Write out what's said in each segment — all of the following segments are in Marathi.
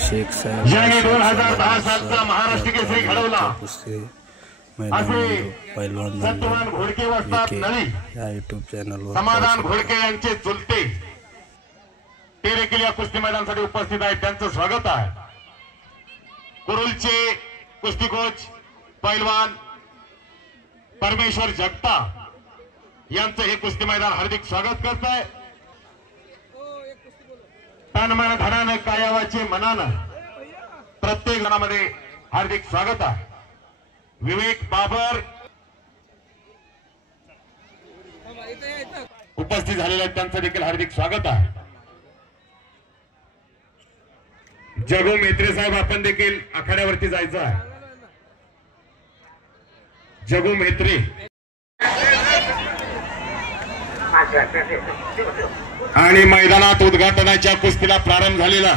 शेख साहेब ज्याने 2010 सालचा महाराष्ट्र केसरी घडवला पैलवान सत्तवान घोडके वस्तात नळी या यूट्यूब चॅनलवर समाधान घोडके यांचे चुलते ते देखील या कुस्ती मैदानासाठी उपस्थित आहेत, त्यांचं स्वागत आहे। कुरुलचे कुस्ती कोच पैलवान परमेश्वर जगता यांचं हे कुस्ती मैदान हार्दिक स्वागत करत आहे। तन मन धनानं कायावाचे मनानं प्रत्येक जणांमध्ये हार्दिक स्वागत आहे। विवेक बाबर उपस्थित झालेले त्यांचं देखील हार्दिक स्वागत आहे। जगू मेत्रे साहेब आपण देखील आखाड्यावरती जायचं आहे। जगू मेत्रे आणि मैदानात उद्घाटनाच्या कुस्तीला प्रारंभ झालेला।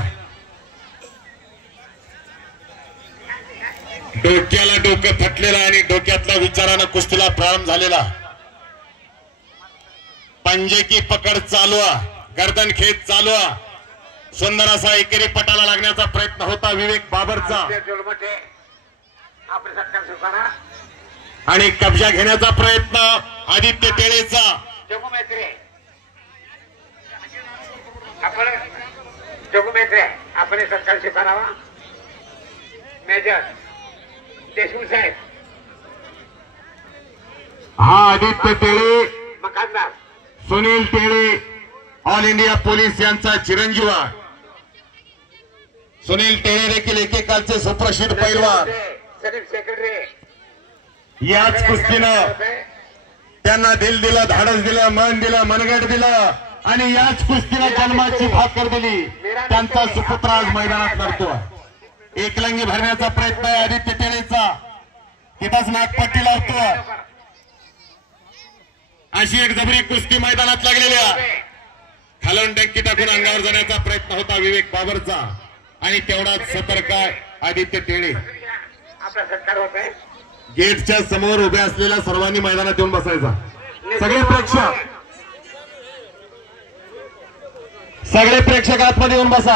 डोक्याला डोकं थटलेला आणि डोक्यातल्या विचारानं कुस्तीला प्रारंभ झालेला। पंजे की पकड चालू आहे, गर्दन खेच चालू आहे। सुंदर असा एकेरी पटाला लागण्याचा प्रयत्न होता विवेक बाबरचा आणि कब्जा घेण्याचा प्रयत्न आदित्य टेळेचा। जगू मेत्रे आपण सत्कार स्वीकारावा। मेजर देशमुख साहेब हा Aditya टेळे Makandar Sunil टेळे all India police यांचा चिरंजीव आहे। सुनील टेळे देखील एकेकालचे सुप्रसिद्ध पैलवान। याच कुस्तीनं त्यांना दिल दिलं, धाडस दिलं, मन दिलं, मनगट दिलं आणि याच कुस्तीनं जन्माची भाकर दिली। त्यांचा सुपुत्र आज मैदानात लढतोय। एकलंगी भरण्याचा प्रयत्न आहे आदित्य टेळेचा, तिथंच नागपट्टी लावतोय। अशी एक जबरी कुस्ती मैदानात लागलेली आहे। खालून डंकी टाकून अंगावर जाण्याचा प्रयत्न होता विवेक बाबरचा आणि तेवढाच सतर्क आदित्य टेळे। आपला सत्कार होत आहे। गेटच्या समोर उभे असलेल्या सर्वांनी मैदानात येऊन बसायचा। सगळे प्रेक्षक आतमध्ये येऊन बसा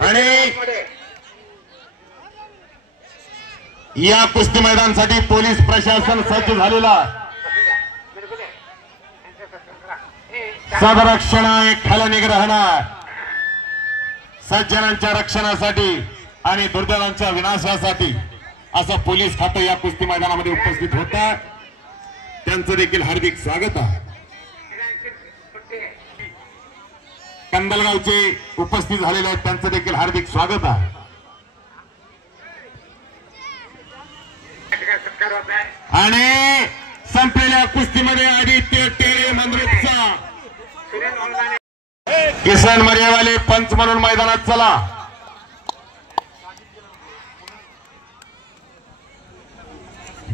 आणि या कुस्ती मैदानासाठी पोलीस प्रशासन सज्ज झालेला। सदरक्षण खाला निग्रहणार सज्जनांच्या रक्षणासाठी आणि दुर्दैवांच्या विनाशासाठी असं पोलीस खातं या कुस्ती मैदानामध्ये उपस्थित होतं। त्यांचं देखील हार्दिक स्वागत आहे। कंदलगावचे उपस्थित झालेले आहेत, त्यांचं देखील हार्दिक स्वागत आहे। आणि संपलेल्या कुस्तीमध्ये आदित्य टेळे मंद्रुपचा किसन मर्यावाले पंच म्हणून मैदानात चला।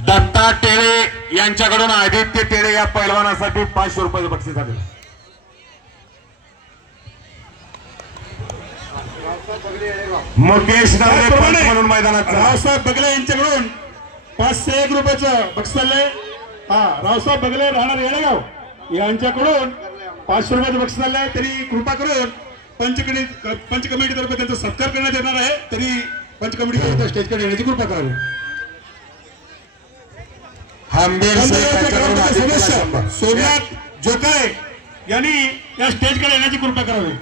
दत्ता टेळे यांच्याकडून आदित्य टेळे या पैलवानासाठी 500 रुपये बक्षीस झाले। मुकेश नवरे म्हणून मैदानात रावसाहेब बगले यांच्याकडून 501 रुपयाचं बक्षीस झाले। रावसाहेब बगले राहणार येळेगाव यांच्याकडून 500 रुपयाचं बक्षीस झालंय। तरी कृपा करून पंच कमिटीतर्फे त्यांचा सत्कार करण्यात येणार आहे। तरी पंच कमिटी स्टेजकडे येण्याची कृपा करावी। सदस्य सोमनाथ जोकाळे यांनी या स्टेजकडे येण्याची कृपा करावी।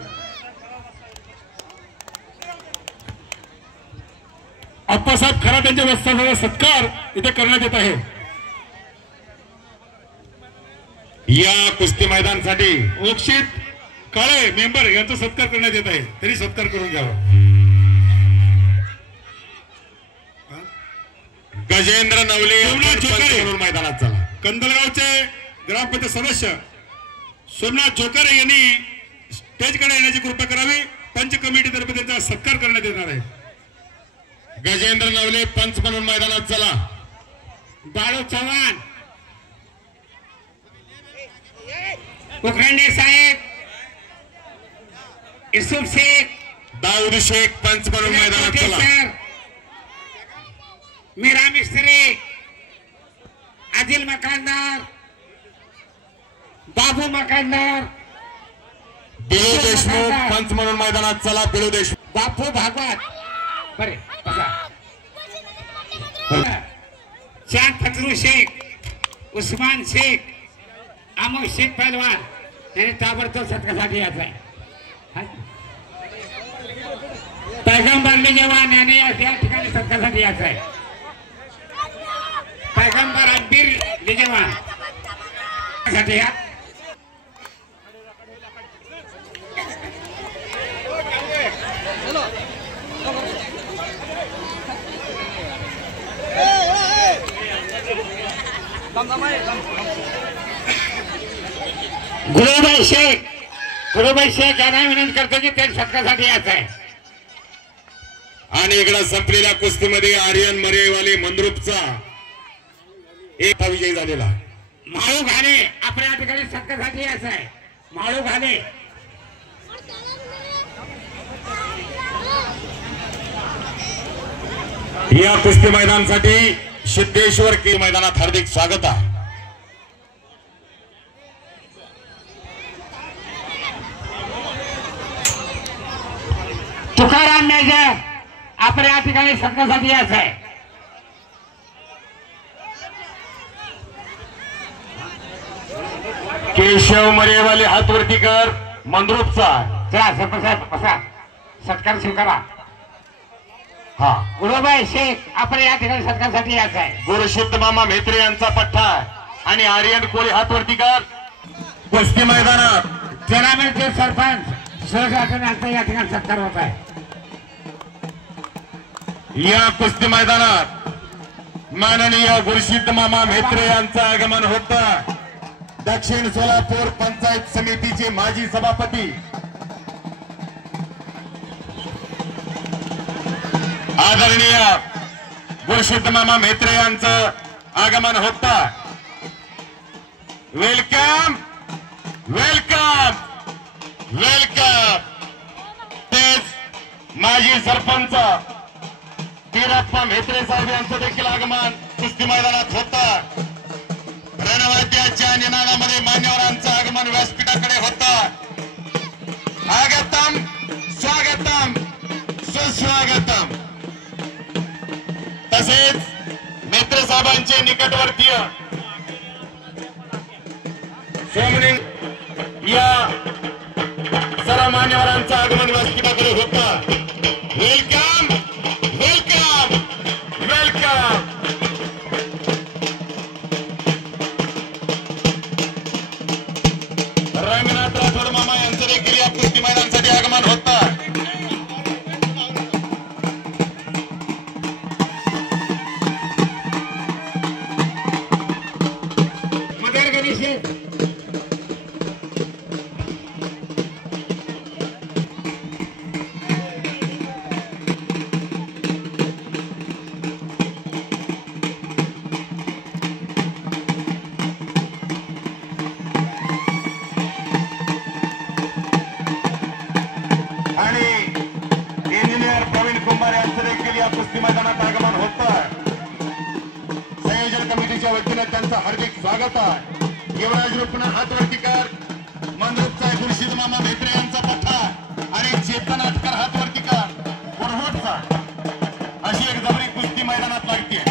अप्पासाहेब खरात यांच्या वस्ताचा सत्कार इथे करण्यात येत आहे। या कुस्ती मैदानासाठी ओक्षित काळे मेंबर यांचा सत्कार करण्यात येत आहे। तरी सत्कार करून घ्यावा। गजेंद्र नवले म्हणून मैदानात चला। कंदलगावचे ग्रामपंचायत सदस्य सोमनाथ जोकारे यांनी स्टेजकडे येण्याची कृपा करावी। पंच कमिटीतर्फे त्यांचा सत्कार करण्यात येणार आहे। गजेंद्र नवले पंच म्हणून मैदानात चला। बाळू चव्हाण उखंडे साहेब युसुफ शेख दाऊद शेख पंच म्हणून मैदानात चला। मीरा मिस्त्री आदिल मकानदार बाबू मकानदार पिळू देशमुख पंच म्हणून मैदानात चला. पिळू देशमुख बापू भागवत बरे बसा. चांद फतलू शेख, उस्मान शेख, अमोल शेख पहलवान यांनी ताबडतोब सत्कासाठी यायचं आहे. पैगंबर निजवान यांनी या ठिकाणी सत्कासाठी यायचं आहे. पैगंबर अब्बीर निजवान साठी या. गुरुभाई शेख यांना विनंती करतो की ते सत्कासाठी यायचं आहे. आणि इकडे संपलेल्या कुस्तीमध्ये आर्यन मरेवाले मंद्रुपचा एक विजय झालेला. माळू घाले आपल्या या ठिकाणी सत्कासाठी यायचं आहे. माळू घाले या कुस्ती मैदानासाठी सिद्धेश्वर के मैदानात हार्दिक स्वागत आहे. तुकाराम मेजर आपल्या या ठिकाणी सत्कासाठी यायचं आहे. केशव मरेवाले हातवरती कर मंद्रुपचा. चला सरपंच बसा, सत्कार स्वीकारा. हा गुरुबाई शेख आपल्या या ठिकाणी सत्कारासाठी यायचं आहे. गुरुशिद्ध मामा म्हेत्रे यांचा पठ्ठा आणि आर्यन कोळी हातवरती कर कुस्ती मैदानात. जनामेचे सरपंच सहज यांचा या ठिकाणी सत्कार होत आहे. या कुस्ती मैदानात माननीय गुरुशिद्ध मामा म्हेत्रे यांचं आगमन होतं. दक्षिण सोलापूर पंचायत समितीचे माजी सभापती आदरणीय गुरुशिद्ध मामा म्हेत्रे यांचं आगमन होतं. Welcome welcome welcome. तेच माजी सरपंच वीरप्पा म्हेत्रे साहेब यांचं देखील आगमन कुस्ती मैदानात होतं. रणवाद्याच्या निनादामध्ये मान्यवरांचं आगमन व्यासपीठाकडे होतं. आगतम स्वागतम सुस्वागतम. तसेच म्हेत्रे साहेबांचे निकटवर्तीय सोमनी या सर्व मान्यवरांचं आगमन व्यासपीठाकडे होतं. Welcome welcome welcome. Ranganath Rathod मामा यांचं देखील या कुस्ती मैदानासाठी आगमन होतं. मदर गणेश आणि इंजिनियर प्रवीण कुंभार यांचं देखील या कुस्ती मैदानात आगमन होतं. संयोजन कमिटीच्या वतीने त्यांचं हार्दिक स्वागत आहे. युवराज रुपना हातवर्तीकर, मंद्रुपचा खुर्शीद मामा म्हेत्रे यांचा पठ्ठा आणि चेतन आटकर हातवर्तीकर कुरहोटचा अशी एक जबरी कुस्ती मैदानात लागते.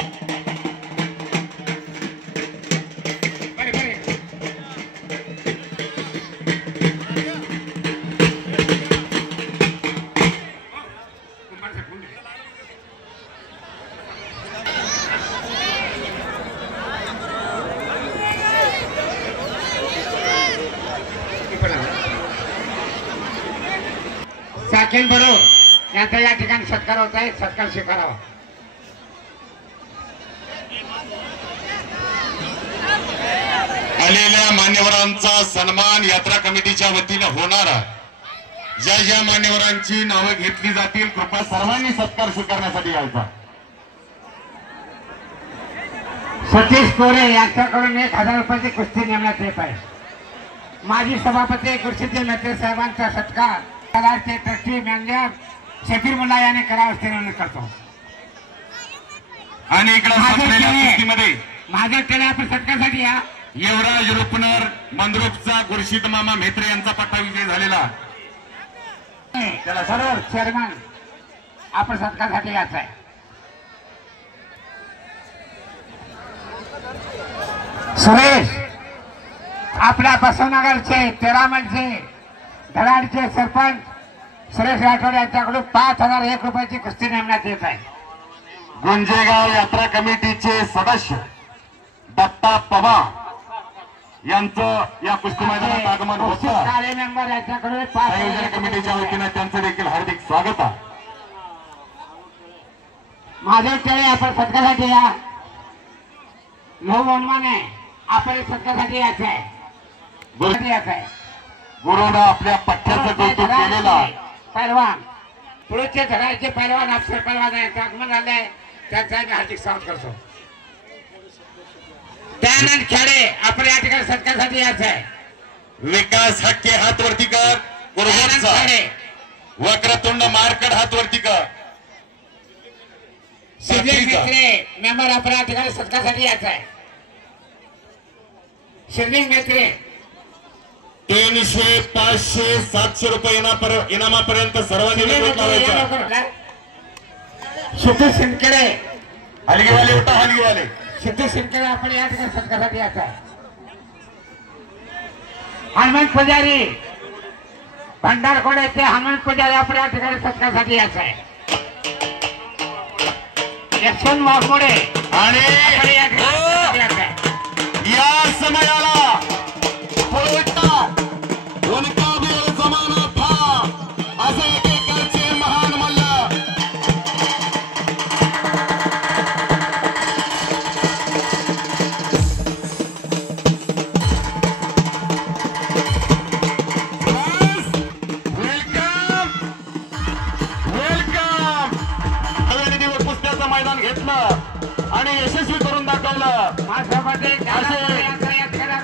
साकेल बरो यांचा या ठिकाणी सत्कार होत आहे. सत्कार स्वीकारावा. आलेल्या मान्यवरांचा सन्मान यात्रा कमिटीच्या वतीने होणार आहे. ज्या ज्या मान्यवरांची नावं घेतली जातील कृपया सर्वांनी सत्कार स्वीकारण्यासाठी यायचा. सतीश कोरे यांच्याकडून 1000 रुपयाची कुस्ती नेमण्यात येत आहे. माजी सभापती गुरुशिद्ध म्हेत्रे साहेबांचा सत्कार कराडचे ट्रस्टी मॅनेजर शकीर मुल्ला यांनी करावं असते विनंती करतो. आणि इकडे कुस्तीमध्ये माझ्या टेला आपण सत्कारासाठी या. युवराज रुपनर मंद्रुपचा गुरुशिद्ध मामा म्हेत्रे यांचा पट्टा विजय झालेला. त्याला सरोवर चेअरमन आपण सत्कारासाठी यायचं आहे. सुरेश आपल्या बसवनगरचे 13 मैलचे धडाडचे सरपंच सुरेश राठोड यांच्याकडून 5001 रुपयाची कुस्ती नेमण्यात येत आहे. गुंजेगाव यात्रा कमिटीचे सदस्य दत्ता पवार यांचं या कुस्ती मैदानात आगमन होतं. कार्य मेंबर यांच्याकडून आयोजन कमिटीच्या वतीनं त्यांचं देखील हार्दिक स्वागत आहे. महादेव टेळे आपण सत्कारासाठी या. लो मनमाने आपण सत्कारासाठी यायचं आहे. यायचं आहे. गुरुनं आपल्या पठ्याचं कौतुक केलेला पैलवान पुढचे धडाचे पैलवान अफसर पैलवान यांचं आगमन झालंय. त्यांचं आम्ही हार्दिक स्वागत करतो. दयानंद खेडे आपण या ठिकाणी सत्कारासाठी यायचं आहे. विकास हक्के हात वरती कर. गुरुचा वक्रतुंड मार्कड हात वरती कर. शिर्डी मेत्रे मेंबर आपण या ठिकाणी सत्कारासाठी यायचं आहे. शिर्डी मेत्रे 300, 500, 700 रुपये इनामापर्यंत सर्वांनी निवडून लावायचा. सिद्धू शिंदखेडे हलगीवाले उठा हलगीवाले. सिद्धू शिंदखेडे आपण या ठिकाणी सत्कारासाठी यायचं आहे. हनुमंत पुजारी भंडारकोड्याचे हनुमंत पुजारी आपण या ठिकाणी सत्कारासाठी यायचं आहे. यशवंत वाघमोडे आणि आपण या ठिकाणी सत्कारासाठी यायचं आहे. या समयाला उनका भी जमाना था असे एकेकाचे महान मल्ल. Welcome welcome. दिवस कुस्त्याचं मैदान घेतलं आणि यशस्वी करून दाखवलं. माझ्यामध्ये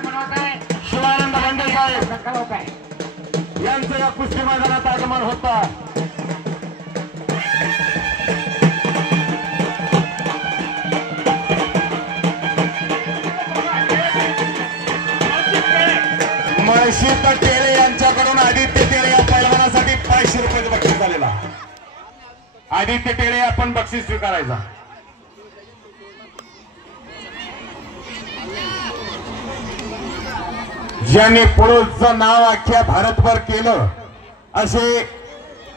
बनवत आहे. शिवानंद बंडे साहेब सत्कार होत आहे. यांचं या कुस्ती मैदानात आगमन होतं. मळशीत टेळे यांच्याकडून आदित्य टेळे या पैलवानासाठी 500 रुपयाचं बक्षीस झालेला. आदित्य टेळे आपण बक्षीस स्वीकारायचा. ज्यांनी पुरुषचं नाव अख्ख्या भारतभर केलं असे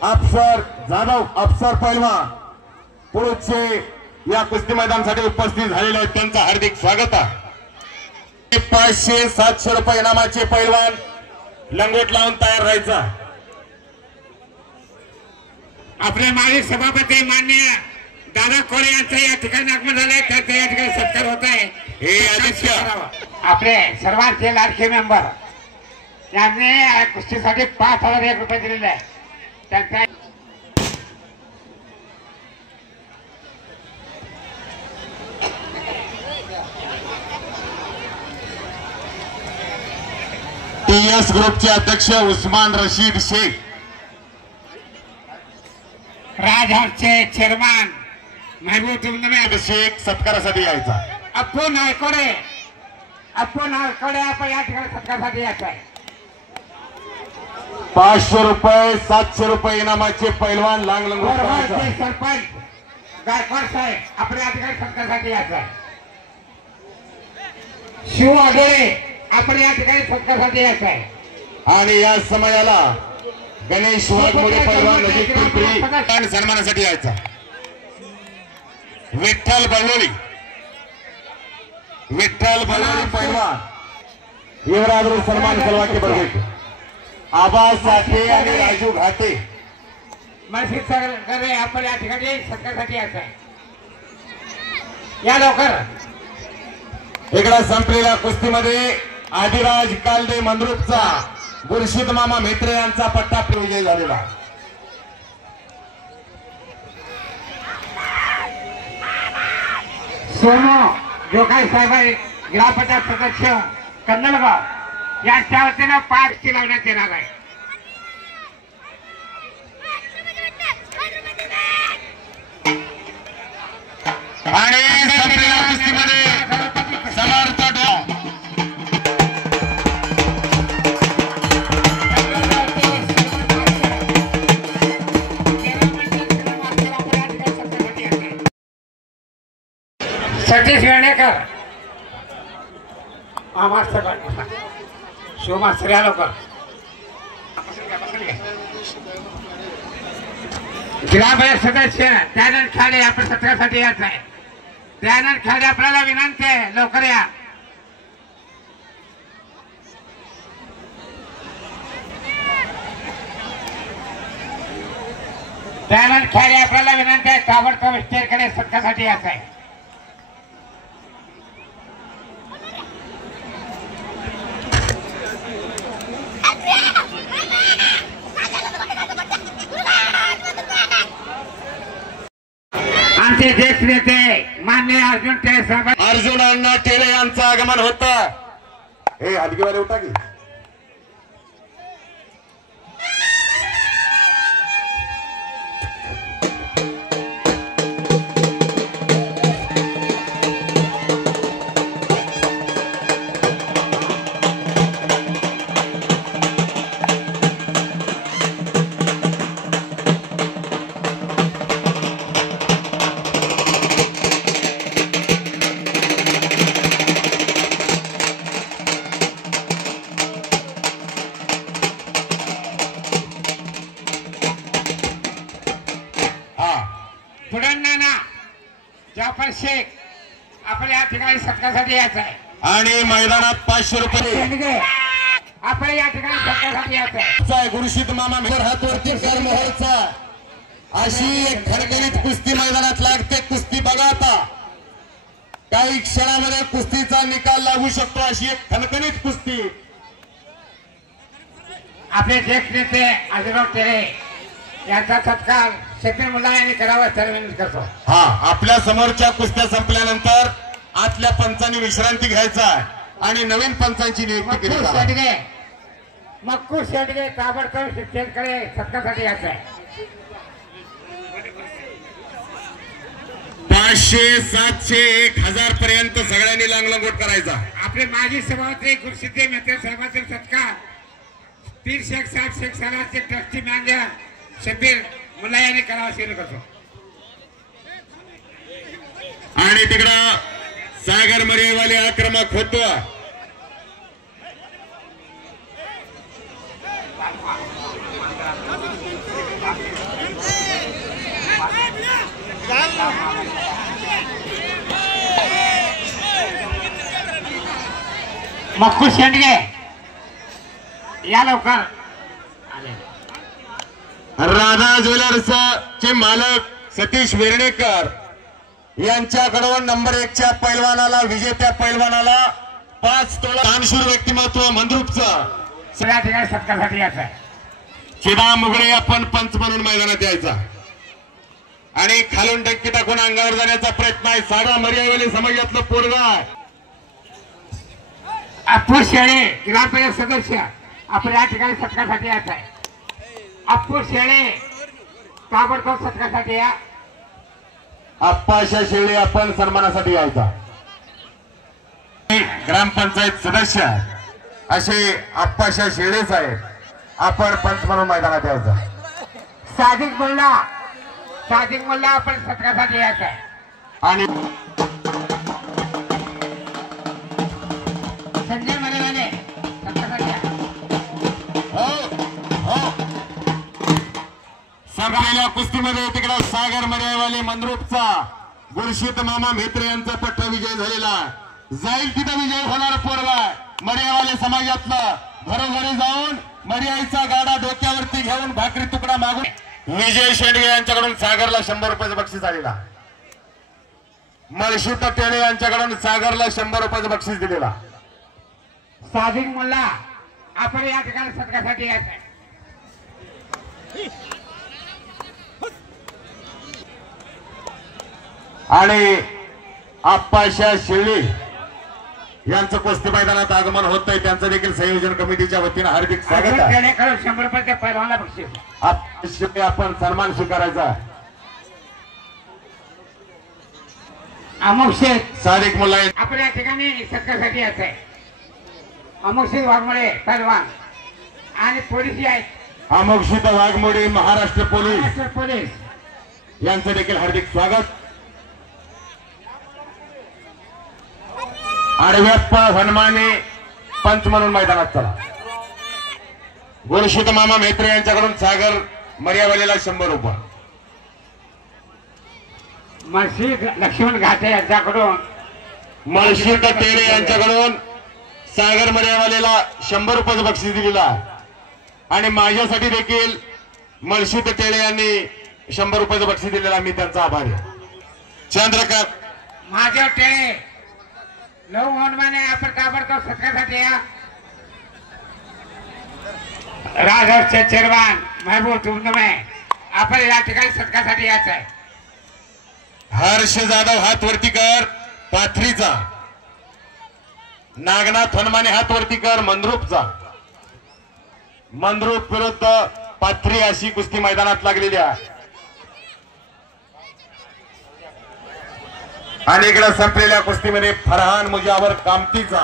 अफसर जाधव अफसर पैलवान पुरुषचे या कुस्ती मैदानासाठी उपस्थित झालेले आहेत. त्यांचं हार्दिक स्वागत आहे. 500, 700 रुपये इनामाचे पैलवान लंगोट लावून तयार राहायचा. आपले माजी सभापती मान्य दादा कोरे यांचं या ठिकाणी आगमन झालंय. त्याचा या ठिकाणी सत्कार होत आहे. हे आदित्य आपले सर्वांचे लाडके मेंबर यांनी कुस्तीसाठी 5001 रुपये दिलेले आहे. त्यांचा TS ग्रुपचे अध्यक्ष उस्मान रशीद शेख, राजहरचे चेअरमन महबूब शेख सत्कारासाठी यायचा. अप्पू नायकोडे आपण या ठिकाणी सत्कारासाठी यायचं आहे. 500 रुपये 700 रुपये इनामाचे पैलवान लांगलंगोट सरपंच गायकवाड साहेब आपण या ठिकाणी सत्कारासाठी यायचं आहे. शिव आढळे आपण या ठिकाणी सत्कारासाठी यायचं आहे. आणि या समयाला गणेश वाघमोडे पैलवान नजीक पिंपरी सन्मानासाठी यायचा. विठ्ठल बळवली पैलवान युवराज सन्मान सलवाके बरोबर आबा साठे आणि राजू घाटे मस्जिद सगळे आपण या ठिकाणी सत्कारासाठी यायचं आहे. या लवकर. इकडे संपलेल्या कुस्तीमध्ये आदिराज कालदे मंद्रुपचा गुरशीद मामा मेत्रे यांचा पट्टा विजय झालेला. सोनू जोकाई साहेब ग्रामपंचायत सदस्य कन्नडगाव यांच्या वतीनं 5 लावण्यात येणार आहे. आणि संपलेल्या कुस्तीमध्ये समर्थ सतीश वेणेकर मास्तर शिव मास्तर या लवकर ग्रामपंचायत सदस्य दयानंद खाडे आपण सत्रासाठी यायचं आहे. दयानंद खाडे आपल्याला विनंती आहे लवकर या. दयानंद खाडे आपल्याला विनंती आहे ताबडतोब स्टेजकडे सत्कारासाठी यायचं आहे. आमचे ज्येष्ठ नेते माननीय अर्जुन टेळे साहेब अर्जुन अण्णा टेळे यांचं आगमन होतं. हे हदगीवाले उठा की. जाफर शेख आपण या ठिकाणी सत्कारासाठी यायचं आहे. आणि मैदानात 500 रुपये आपण या ठिकाणी सत्कारासाठी यायचं आहे. गुरुशीत मामा मेहर हातवरती कर मोहरचा अशी एक खणखणीत कुस्ती मैदानात लागते. कुस्ती बघा आता काही क्षणामध्ये कुस्तीचा निकाल लागू शकतो. अशी एक खणखणीत कुस्ती. आपले ज्येष्ठ नेते आदिराव टेळे यांचा सत्कार शकीर मुल्ला यांनी करावा तर विनंती करतो. हा आपल्या समोरच्या कुस्त्या संपल्यानंतर आतल्या पंचांनी विश्रांती घ्यायचा आणि नवीन पंचांची नियुक्ती केली. मक्कू शेंडगे ताबडतोब स्टेजकडे सत्कारासाठी यायचं आहे. 500, 700, 1000 पर्यंत सगळ्यांनी लांगलंगोट करायचा. आपले माजी सभापती गुरुसिद्धी मेहते साहेबांचे सत्कार पीर शेख साहेब शेख सालाचे ट्रस्टी मॅनेजर शबीर मुल्ला यांनी करावा सुरू करतो. आणि तिकडं सागर मरेवाले आक्रमक होतो. मक्कू शेंडगे या लवकर. राधा ज्वेलर्स चे मालक सतीश वेर्णेकर यांच्याकडून नंबर 1च्या पैलवानाला विजेत्या पैलवानाला 5 तोळा दानशूर व्यक्तिमत्व मंद्रुपचं सगळ्या ठिकाणी सत्कारासाठी यायचं आहे. चिदा मुगळे आपण पंच म्हणून मैदानात यायचा आणि खालून डक्की टाकून अंगावर जाण्याचा प्रयत्न आहे. साडा मर्यावेली समाजातलं पोरगा अप्पू शेळे ग्रामपंचायत सदस्य आपण या ठिकाणी सत्कारासाठी यायचं आहे. अप्पू शेळे ताबडतोब सत्कारासाठी या. आप्पाशा शेळे आपण सन्मानासाठी यायचा. ग्रामपंचायत सदस्य असे आप्पाशा शेळे साहेब आपण पंच म्हणून मैदानात यायचा. सादिक मुल्ला आपण सत्कारासाठी यायचं आहे. आणि संजय मरेवाले सत्कारासाठी या. सभेल्या कुस्तीमध्ये तिकडे सागर मर्यावाले मंद्रुपचा गुरुशीत मामा म्हेत्रे यांचा पट्टा विजय झालेला जाईल. तिथं विजय होणार पोरगा मर्यावाले समाजातला घरोघरी जाऊन मर्याईचा गाडा डोक्यावरती घेऊन भाकरी तुकडा मागून विजय शेंडगे यांच्याकडून सागरला 100 रुपयाचं बक्षीस आलेला. मळशीत टेळे यांच्याकडून सागरला 100 रुपयाचं बक्षीस दिलेला. सादिक मुल्ला आपण या ठिकाणी सत्कारासाठी यायचं आहे. आणि आप्पाशा शेळी यांचं कुस्ती मैदानात आगमन होत आहे. त्यांचं देखील संयोजन कमिटीच्या वतीनं हार्दिक स्वागत आहे. 100 रुपयाच्या पैलवानाला बक्षीस. आपण सन्मान स्वीकारायचा. अमोक शेख सादिक मुल्ला आपण या ठिकाणी सत्कारासाठी यायचं आहे. अमोक शेख वाघमोडे पैलवान आणि पोलीस आहेत. अमोक्षित वाघमोडे महाराष्ट्र पोलीस पोलीस यांचं देखील हार्दिक स्वागत. आडव्याप्पा हनुमाने पंच म्हणून मैदानात चला. गुरुशित मामा मेत्रे यांच्याकडून सागर मर्यावालेला 100 रुपये. मस्जिद लक्ष्मण घाटे यांच्याकडून मळशीत तेरे यांच्याकडून सागर मर्यावालेला 100 रुपयाचं बक्षीस दिलेला आणि माझ्यासाठी देखील मळशीत तेरे यांनी 100 रुपयाचं बक्षीस दिलेला. मी त्यांचा आभारी आहे. चंद्रकांत महादेव टेळे लव हनुमाने आपण ताबडतोब सत्कारासाठी या. राजहर्ष चेरवान महबूब तुमदमे आपण या ठिकाणी सत्कारासाठी यायचं आहे. हर्ष जाधव हात वरती कर पाथरीचा. नागनाथ हनुमाने हात वरती कर मंद्रुपचा. मंद्रुप विरुद्ध पाथरी अशी कुस्ती मैदानात लागलेली आहे. आणि इकडे संपलेल्या कुस्तीमध्ये फरहान मुजावर कामतीचा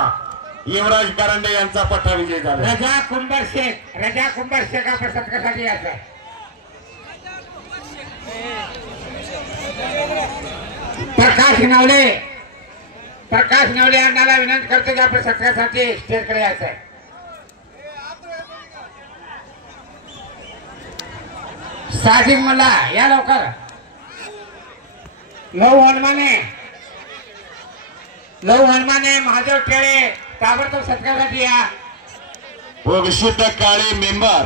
युवराज कारंडे यांचा पठ्ठा विजय झाला. रजा कुंभार शेख आपण सत्कारासाठी यायचं आहे. प्रकाश नवले यांना विनंती करतो की आपण सत्कारासाठी स्टेजकडे यायचं आहे. साजिद मला या लवकर. लव हनुमाने महादेव टेळे ताबडतोब सत्कारासाठी या. घोषित काळे मेंबर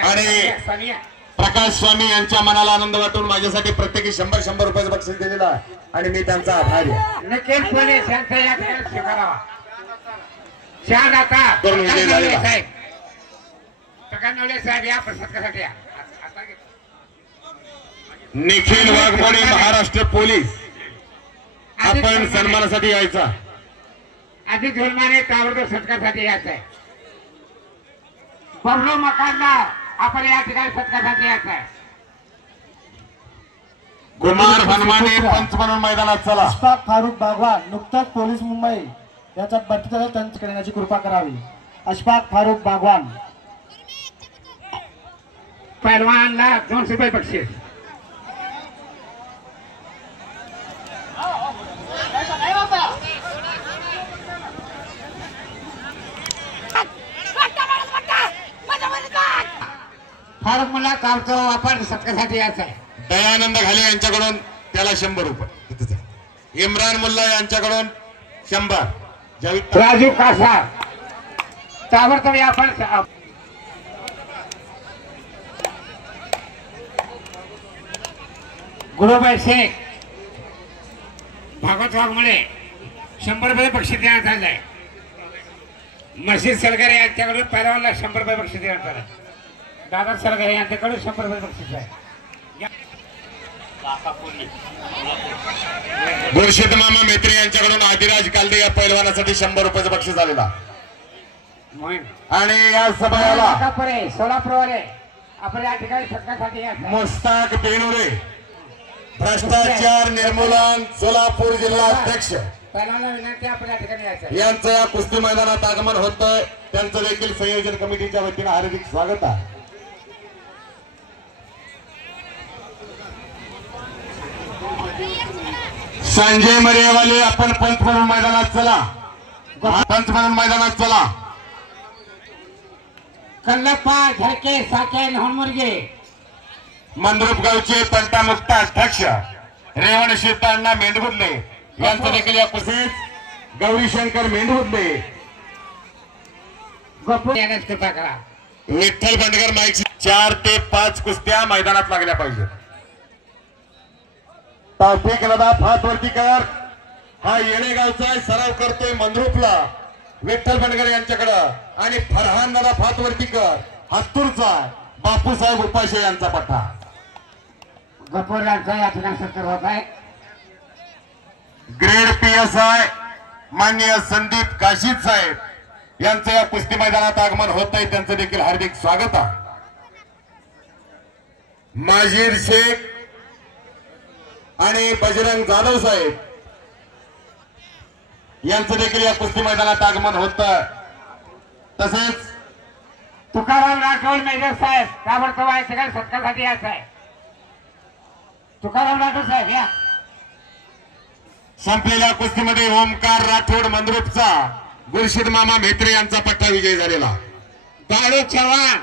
आणि प्रकाश स्वामी यांच्या मनाला आनंद वाटून माझ्यासाठी प्रत्येकी 100 रुपयाचं बक्षीस दिलेलं आहे आणि मी त्यांचा आभारी आहे. निखिल पोलीस यांचा या ठिकाणी स्वीकारावा. शान आता करून विजय झालेला. प्रकाश नवले साहेब या सत्कारासाठी या. निखिल वाघमोडे महाराष्ट्र पोलीस आपण सन्मानासाठी यायचा. आधी धुलमाने ताबडतोब सत्कारासाठी यायचं आहे. बबलू मकानदार आपण या ठिकाणी सत्कारासाठी यायचं आहे. कुमार हनुमाने पंच म्हणून मैदानात चला. अशफाक फारुख बागवान नुकताच पोलीस मुंबई याचा 42 टन करण्याची कृपा करावी. अशफाक फारुख बागवान पैलवानला 200 रुपये बक्षीस. फारुख मुला ताबडतोब आपण सत्कारासाठी यायचं आहे. दयानंद घाले यांच्याकडून त्याला 100 रुपये. इम्रान मुल्ला यांच्याकडून 100. जावेद राजू कासा ताबडतोब या आपण. गुरुबाई शेख भागवत वाघमोडे 100 रुपये बक्षीस देण्यात आलं आहे. मस्जिद सलगरे यांच्याकडून पैलवानला 100 रुपये बक्षीस देण्यात आलं आहे. दादा सलगरे यांच्याकडून 100 रुपये बक्षीस आहे. गुरुशित मामा मेत्रे यांच्याकडून आदिराज कालदे या पैलवानासाठी 100 रुपयाचं बक्षीस झालेला. आणि या सभाला सोलापूरवाले आपण या ठिकाणी सत्कारासाठी यायचं आहे. मुस्ताक बेनुरे भ्रष्टाचार निर्मूलन सोलापूर जिल्हा अध्यक्ष पैलवानला विनंती आपण या ठिकाणी यायचं आहे. यांचं या कुस्ती मैदानात आगमन होतंय. त्यांचं देखील संयोजन कमिटीच्या वतीनं हार्दिक स्वागत आहे. संजय मरेवाले आपण पंच म्हणून मैदानात चला. पंच म्हणून मैदानात चला. कल्लप्पा झडके साके नवनमुर्गे मंद्रुप गावचे तंटामुक्त अध्यक्ष रेवण शेतांना मेंढगुदले यांचं देखील या कुस्तीत गौरीशंकर मेंढगुदले येण्यास कृपा करा. विठ्ठल बंडगर माईक 4 ते 5 कुस्त्या मैदानात लागल्या पाहिजे. तौफिक नदाफ हात वरती कर. हा येणेगावचा सराव करतोय मंद्रुपला विठ्ठल बंडगर यांच्याकडं. आणि फरहान नदाफ हात वरती कर हत्तूरचा बापूसाहेब उपाशे यांचा पट्टा. गफूर यांचा या ठिकाणी सत्कार होत आहे. ग्रेड PSI माननीय संदीप काशीद साहेब यांचं या कुस्ती मैदानात आगमन होत आहे. त्यांचं देखील हार्दिक स्वागत आहे. माजीर शेख आणि बजरंग जाधव साहेब यांचं देखील या कुस्ती मैदानात आगमन होतं. तसेच तुकाराम राठोड मेजर साहेब ताबडतोब या ठिकाणी सत्कारासाठी यायचं आहे. तुकाराम राठोड साहेब या. संपलेल्या कुस्तीमध्ये ओमकार राठोड मंद्रुपचा गुरशीद मामा म्हेत्रे यांचा पट्टा विजयी झालेला. दाडू चव्हाण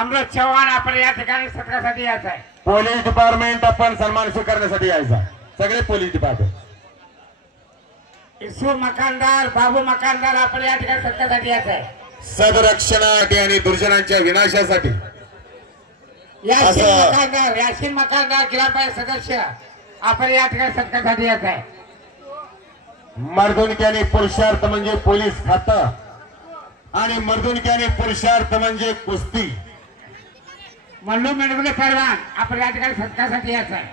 अमृत चव्हाण आपण या ठिकाणी सत्रासाठी यायचं आहे. पोलीस डिपार्टमेंट आपण सन्मान स्वीकारण्यासाठी यायचा. सगळे पोलीस डिपार्टमेंट. इसू मकानदार बाबू मकानदार आपण या ठिकाणी सत्रासाठी यायचं आहे. सदरक्षणासाठी आणि दुर्जनांच्या विनाशासाठी. याशीन मकानदार ग्रामपंचायत सदस्य आपण या ठिकाणी सत्कारासाठी यायचं आहे. मर्दुनकी आणि पुरुषार्थ म्हणजे पोलीस खातं आणि मर्दुनकी आणि पुरुषार्थ म्हणजे कुस्ती. मल्लू मेडगुले पहलवान आपण या ठिकाणी सत्कारासाठी यायचं आहे.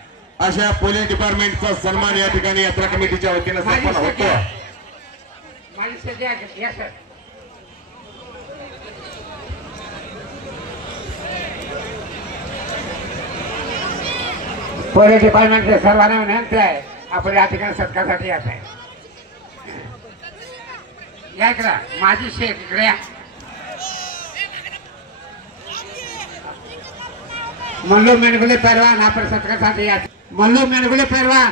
अशा पोलीस डिपार्टमेंटचा सन्मान या ठिकाणी यात्रा कमिटीच्या वतीने संपन्न होतो. माझी सध्या या सर पोलीस डिपार्टमेंटच्या सर्वांना विनंती आहे आपण या ठिकाणी सत्कारासाठी यायचं आहे. या करा माझी शेख इकडे मल्लू मेडगुले पहलवान आपण सत्कारासाठी यायचं. मल्लू मेडगुले पहलवान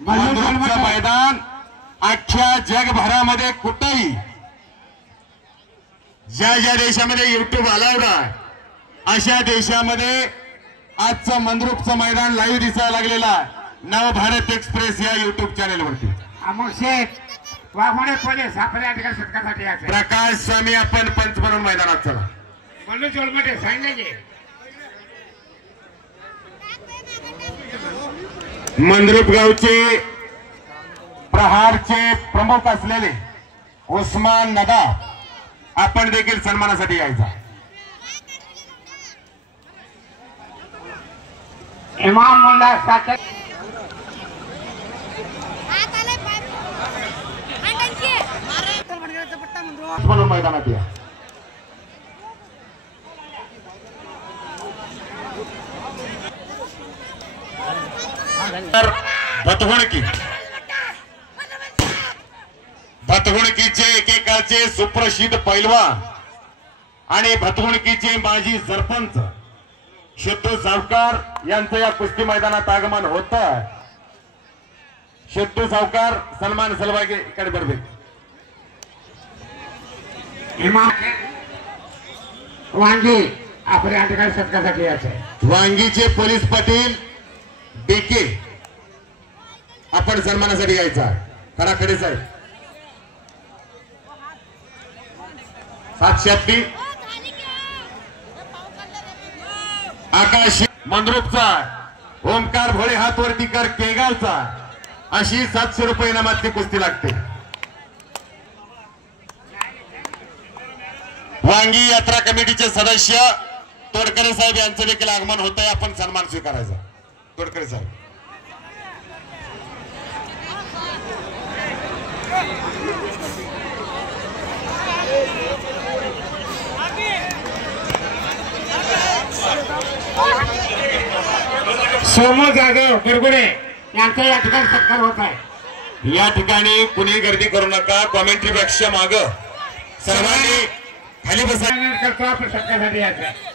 मंद्रुपचं मैदान अख्ख्या जगभरामध्ये कुठेही ज्या ज्या देशामध्ये युट्यूब अलाउड आहे अशा देशामध्ये आजचं मंद्रुपचं मैदान लाईव्ह दिसायला लागलेला आहे नवभारत एक्सप्रेस या युट्यूब चॅनेलवरती. अमोल शेख वाघोडे पोलीस आपण या ठिकाणी सत्कारासाठी यायचं. प्रकाश स्वामी आपण पंच म्हणून मैदानात चला. मल्लू चोलमटे सांगितले मंद्रुप गावचे प्रहारचे प्रमुख असलेले उस्मान नदा आपण देखील सन्मानासाठी यायचा. इमाम मुल्ला साकेत म्हणून मैदानात या. भतगुणकीचे एकेकाळचे सुप्रसिद्ध पैलवान आणि भतगुणकीचे माजी सरपंच शिद्धू सावकार यांचं या कुस्ती मैदानात आगमन होत आहे. शिद्धू सावकार सन्मान सलवागे इकडे बरबे. इमाम वांगी आपण या ठिकाणी सत्कारासाठी यायचं आहे. वांगीचे पोलीस पाटील बेके आपण सन्मानासाठी यायचा. खराखडे साहेब साक्षाती आकाश मंद्रुपचा ओमकार भोळे हात वरती कर केगावचा अशी 700 रुपये इनामातली कुस्ती लागते. वांगी यात्रा कमिटीचे सदस्य तोडकरे साहेब यांचं देखील आगमन होत आहे. आपण सन्मान स्वीकारायचा. तोडकरे साहेब सोमू जाधव गिरगुडे यांचा या ठिकाणी सत्कार होत आहे. या ठिकाणी कुणी गर्दी करू नका. कॉमेंट्री पेक्षा माग सर्वांनी खाली बसा. करतो आपण सत्कारासाठी यायचं आहे.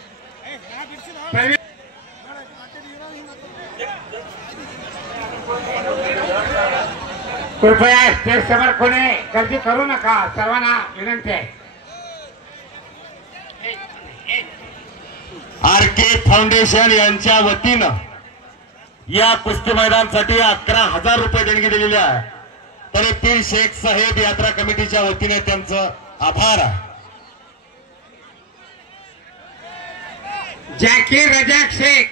कृपया स्टेज समोर कोणी गर्दी करू नका सर्वांना विनंती आहे. आरके फाउंडेशन यांच्या वतीनं या कुस्ती मैदानासाठी 11,000 रुपये देणगी दिलेली आहे. तरी पीर शेख साहेब यात्रा कमिटीच्या वतीने त्यांचं आभार आहे. जाकीर रजाक शेख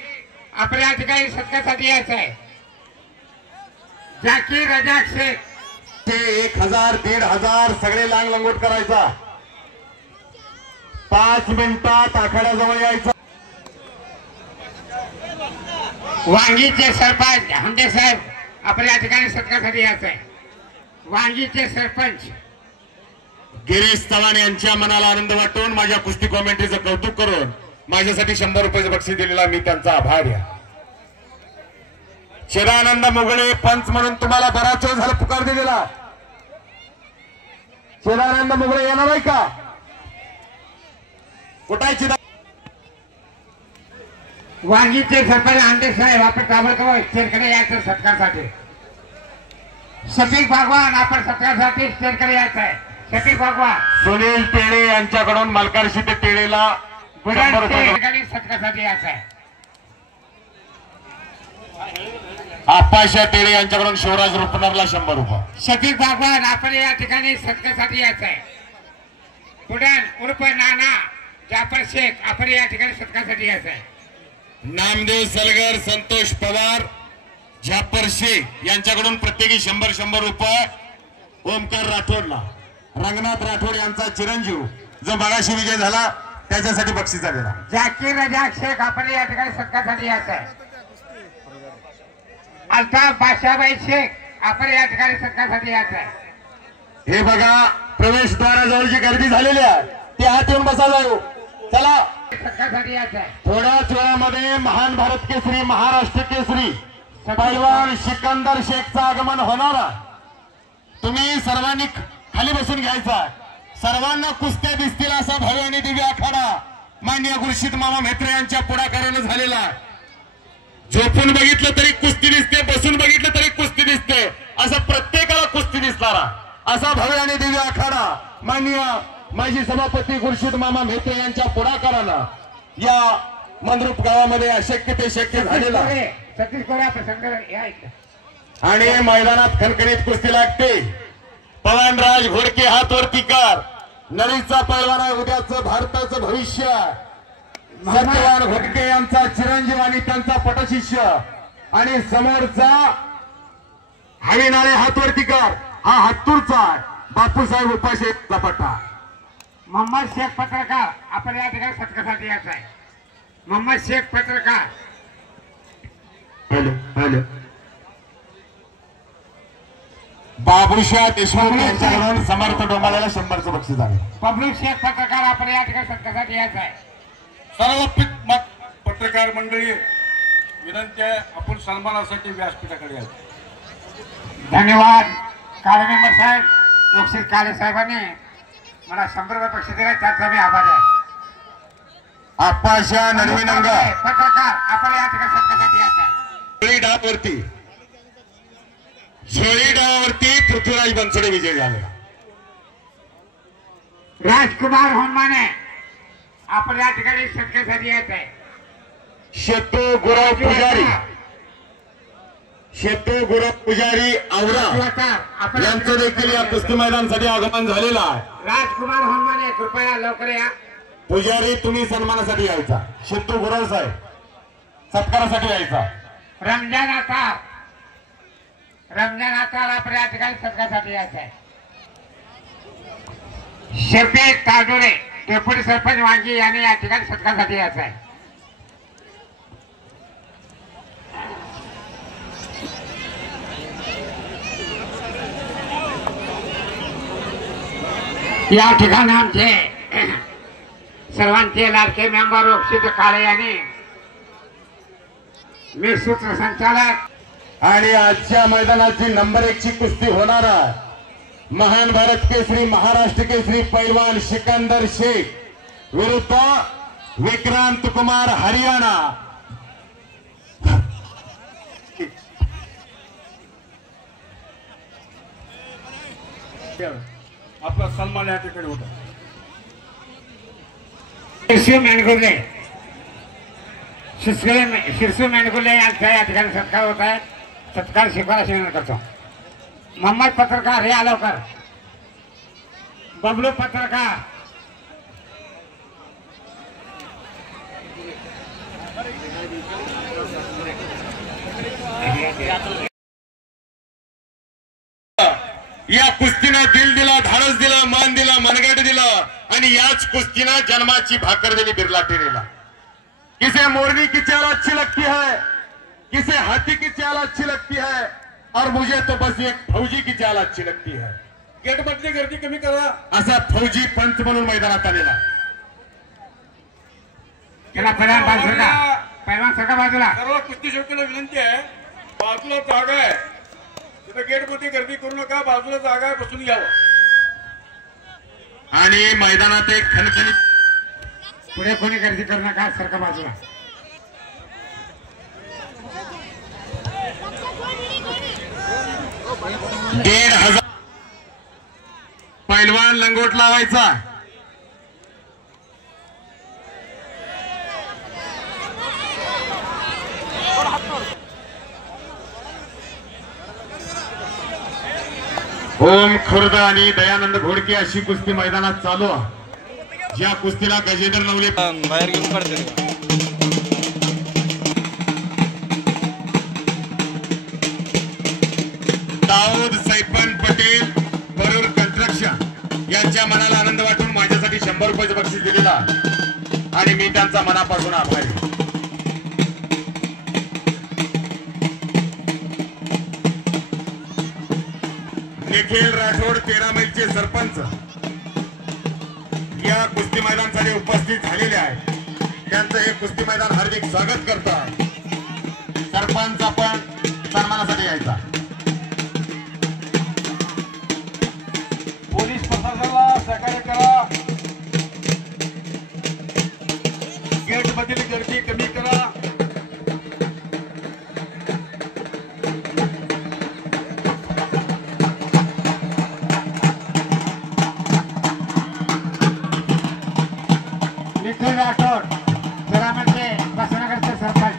आपल्या ठिकाणी सत्कारासाठी यायचं आहे. जाकीर रजाक शेख ते 1,000 1,500 सगळे लांग लंगोट करायचा. 5 मिनिटात आखाड्याजवळ यायचं. वांगीचे सरपंच हमदे साहेब आपल्या ठिकाणी सत्कारासाठी यायचं आहे. वांगीचे सरपंच गिरीश चव्हाण यांच्या मनाला आनंद वाटून माझ्या कुस्ती कॉमेंट्रीचं कौतुक करून माझ्यासाठी 100 रुपयाचं बक्षीस दिलेला मी त्यांचा आभार आहे. चिदानंद मुगळे पंच म्हणून तुम्हाला बराच वेळ झाला पुकार दिलेला. चिदानंद मुगळे येणार आहे का? कुठे वांगीचे सरपंच आंडे साहेब आपण ताबडतोब स्टेजकडे यायचं सत्कारसाठी. शफीक भगवान आपण सत्कारसाठी स्टेजकडे यायचं आहे. शफीक भगवान सुनील टेळे यांच्याकडून मलकारशी ते टेळेला 100 रुपये. सत्कारसाठी यायचं आहे. आप्पाशा टेळे यांच्याकडून शिवराज रुपनरला 100 रुपये. शफीक भगवान आपण या ठिकाणी सत्कारसाठी यायचं आहे. पुढे उर्फ नाना जाफर शेख आपण या ठिकाणी सत्कारसाठी यायचं आहे. नामदेव सलगर, संतोष पवार, जाफर शेख यांच्याकडून प्रत्येकी 100 रुपये. ओमकार राठोडला, रंगनाथ राठोड यांचा चिरंजीव जो मगाशी विजय झाला त्याच्यासाठी बक्षीस आलेला. जाकीर रजाक शेख आपण या ठिकाणी सत्कारसाठी यायचं आहे. अल्ताफ बादशाहबाई शेख आपण या ठिकाणी सत्कारसाठी यायचं आहे. हे बघा प्रवेशद्वाराजवळ जी गर्दी झालेली आहे ती आत येऊन बसा जाऊ. चला सत्कारसाठी यायचं आहे. थोड्याच वेळामध्ये महान भारत केसरी, महाराष्ट्र केसरी पैलवान सिकंदर शेखचं आगमन होणार आहे. तुम्ही सर्वांनी खाली बसून घ्यायचा. सर्वांना कुस्त्या दिसतील असा भव्य आणि दिव्य आखाडा माननीय गुरुशीत मामा म्हेत्रे यांच्या पुढाकाराने झालेला आहे. झोपून बघितलं तरी कुस्ती दिसते, बसून बघितलं तरी कुस्ती दिसते, असं प्रत्येकाला कुस्ती दिसणारा असा भव्य आणि दिव्य आखाडा माननीय माजी सभापती गुरुशीत मामा म्हेत्रे यांच्या पुढाकारानं या मंद्रुप गावामध्ये अशक्य ते शक्य झालेलं आहे. सतीश कोरे प्रसंग यायचं. आणि मैदानात खणखणीत कुस्ती लागते. पवनराज घोडके हात वरती कर. नळीचा पैलवान आहे, उद्याचं भारताचं भविष्य. सत्यवान घोडके यांचा चिरंजीव आणि त्यांचा पटशिष्य. आणि समोरचा हरिनाळे हात वरती कर, हा हत्तूरचा बापूसाहेब उपाशेचा पट्टा. मोहम्मद शेख पत्रकार आपण या ठिकाणी सत्कारसाठी यायचं आहे. मोहम्मद शेख पत्रकार. हॅलो बाबूशाह देशमुख यांच्याकडून समर्थ डोंबाळ्याला 100चं बक्षीस आहे. पब्लिक शेख पत्रकार आपण या ठिकाणी सत्कारसाठी यायचं आहे. सर्व पत्रकार मंडळी विनंती आहे आपण सन्मानासाठी व्यासपीठाकडे याल. धन्यवाद काळे मेंबर साहेब, लोकशित काळे साहेबांनी मला 100 रुपये बक्षीस दिले त्याचा मी आभारी आहे. आप्पाशा नरविनंग पत्रकार आपण या ठिकाणी सत्कारसाठी यायचं आहे. झोळी डावावरती पृथ्वीराज बनसोडे विजय झालेला. राजकुमार होनमाने आपण या ठिकाणी सत्कारसाठी यायचं आहे. शेतू गुरव पुजारी आवरा आपण यांचं देखील या कुस्ती मैदानासाठी आगमन झालेलं आहे. राजकुमार होनमाने कृपया लवकर या. पुजारी तुम्ही सन्मानासाठी यायचा. शेतू गुरव साहेब सत्कारासाठी यायचा. रमजान आता आपण या ठिकाणी सत्कारसाठी यायचं आहे. शफीक ताडोरे डेप्युटी सरपंच वांगी यांनी या ठिकाणी सत्कारसाठी यायचं आहे. या ठिकाणी आमचे सर्वांचे लाडके मेंबर लोकशित काळे यांनी मी सूत्रसंचालक. आणि आजच्या मैदानाची नंबर 1 ची कुस्ती होणार आहे. महान भारत केसरी, महाराष्ट्र केसरी पैलवान सिकंदर शेख विरुद्ध विक्रांत कुमार हरियाणा. आपला सन्मान या ठिकाणी होता. शिरसू मेंढगुले यांचा या ठिकाणी सत्कार होत आहे. सत्कार शिकवायला विनंती करतो. मोहम्मद पत्रकार या लवकर. बबलू पत्रकार. या कुस्तीनं दिल दिला, धाडस दिला, मान दिला, मनगट दिला आणि याच कुस्तीनं जन्माची भाकर दिली बिर्ला टेरेला. किसे मोरनी की चाल अच्छी लगती है, किसे हाथी की चाल अच्छी लगती है और मुझे तो बस एक फौजी की चाल अच्छी लगती है. गेटमधली गर्दी कमी करा असा फौजी पंच म्हणून मैदानात आलेला. त्याला पहिलवान सरका बाजूला. सर्व कुस्ती शौकीला विनंती आहे बाजूला जागा आहे तिथे गेटमध्ये गर्दी करू नका. बाजूला जागा आहे बसून घ्यावं. आणि मैदानात एक खणखणीत पुढे कोणी गर्दी करू नका. सरका बाजूला. 1,500 पैलवान लंगोट लावायचा. ओम खुर्द आणि दयानंद घोडके अशी कुस्ती मैदानात चालू आहे. ज्या कुस्तीला गजेंद्र नवले बाहेर घेऊन काढते. दाऊद सैफन पटेल बरूर कन्स्ट्रक्शन यांच्या मनाला आनंद वाटून माझ्यासाठी 100 रुपयाचं बक्षीस दिलेला आणि मी त्यांचा मनापासून आभारी. निखिल राठोड 13 मैलचे सरपंच या कुस्ती मैदानासाठी उपस्थित झालेले आहेत. त्यांचं हे कुस्ती मैदान हार्दिक स्वागत करतो आहे. सरपंच आपण सन्मानासाठी यायचा. पोलीस प्रशासनाला सहकार्य करा. गेट मधील गर्दी कमी करा. निखिल राठोड घरामध्ये बसनगरचे सरपंच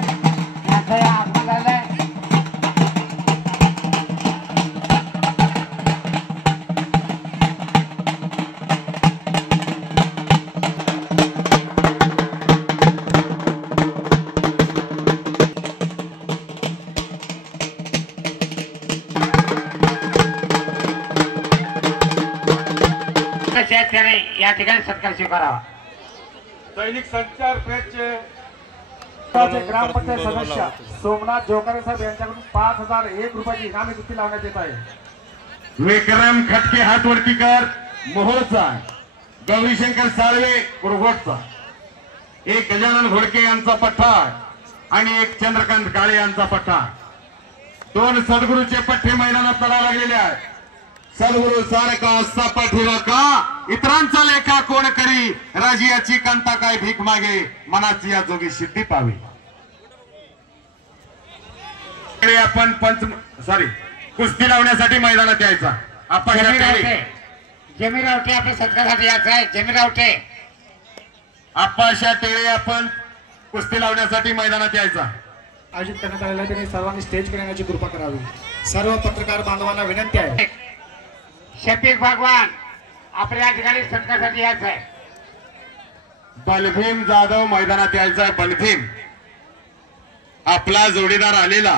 यांचं या आगमन झालंय. या ठिकाणी सत्कार स्वीकारावा. दैनिक संचार प्रेसचे ग्रामपंचायत सदस्य सोमनाथ जोकारे साहेब यांच्याकडून 5,001 रुपयाची इनामी कुस्ती लावण्यात येत आहे. विक्रम खटके हातवरती कर मोहोळचा, गौरीशंकर साळवे कुरघोटचा, एक गजानन घोडके यांचा पठार आणि एक चंद्रकांत काळे यांचा पठार. 2 सद्गुरूचे पठ्ठे मैदानात लढा लागलेले आहेत. सद्गुरू सारखा असा पाठीला का इतरांचा लेखा कोण करी, राजियाची कांता काय भीक मागे, मनाची या जोगी सिद्धी पावी. आपण कुस्ती लावण्यासाठी मैदानात यायचा. आपण जमीर रावटे आपल्या सत्कारासाठी यायचं आहे. जमीर रावटे आप्पाशा टेळे आपण कुस्ती लावण्यासाठी मैदानात यायचा. आयोजित करण्यात आलेला आहे. त्यांनी सर्वांनी स्टेज करण्याची कृपा करावी. सर्व पत्रकार बांधवांना विनंती आहे. शफीक भगवान आपल्या ठिकाणी सत्कारासाठी यायचं आहे. बलभीम जाधव मैदानात यायचा. बलभीम आपला जोडीदार आलेला.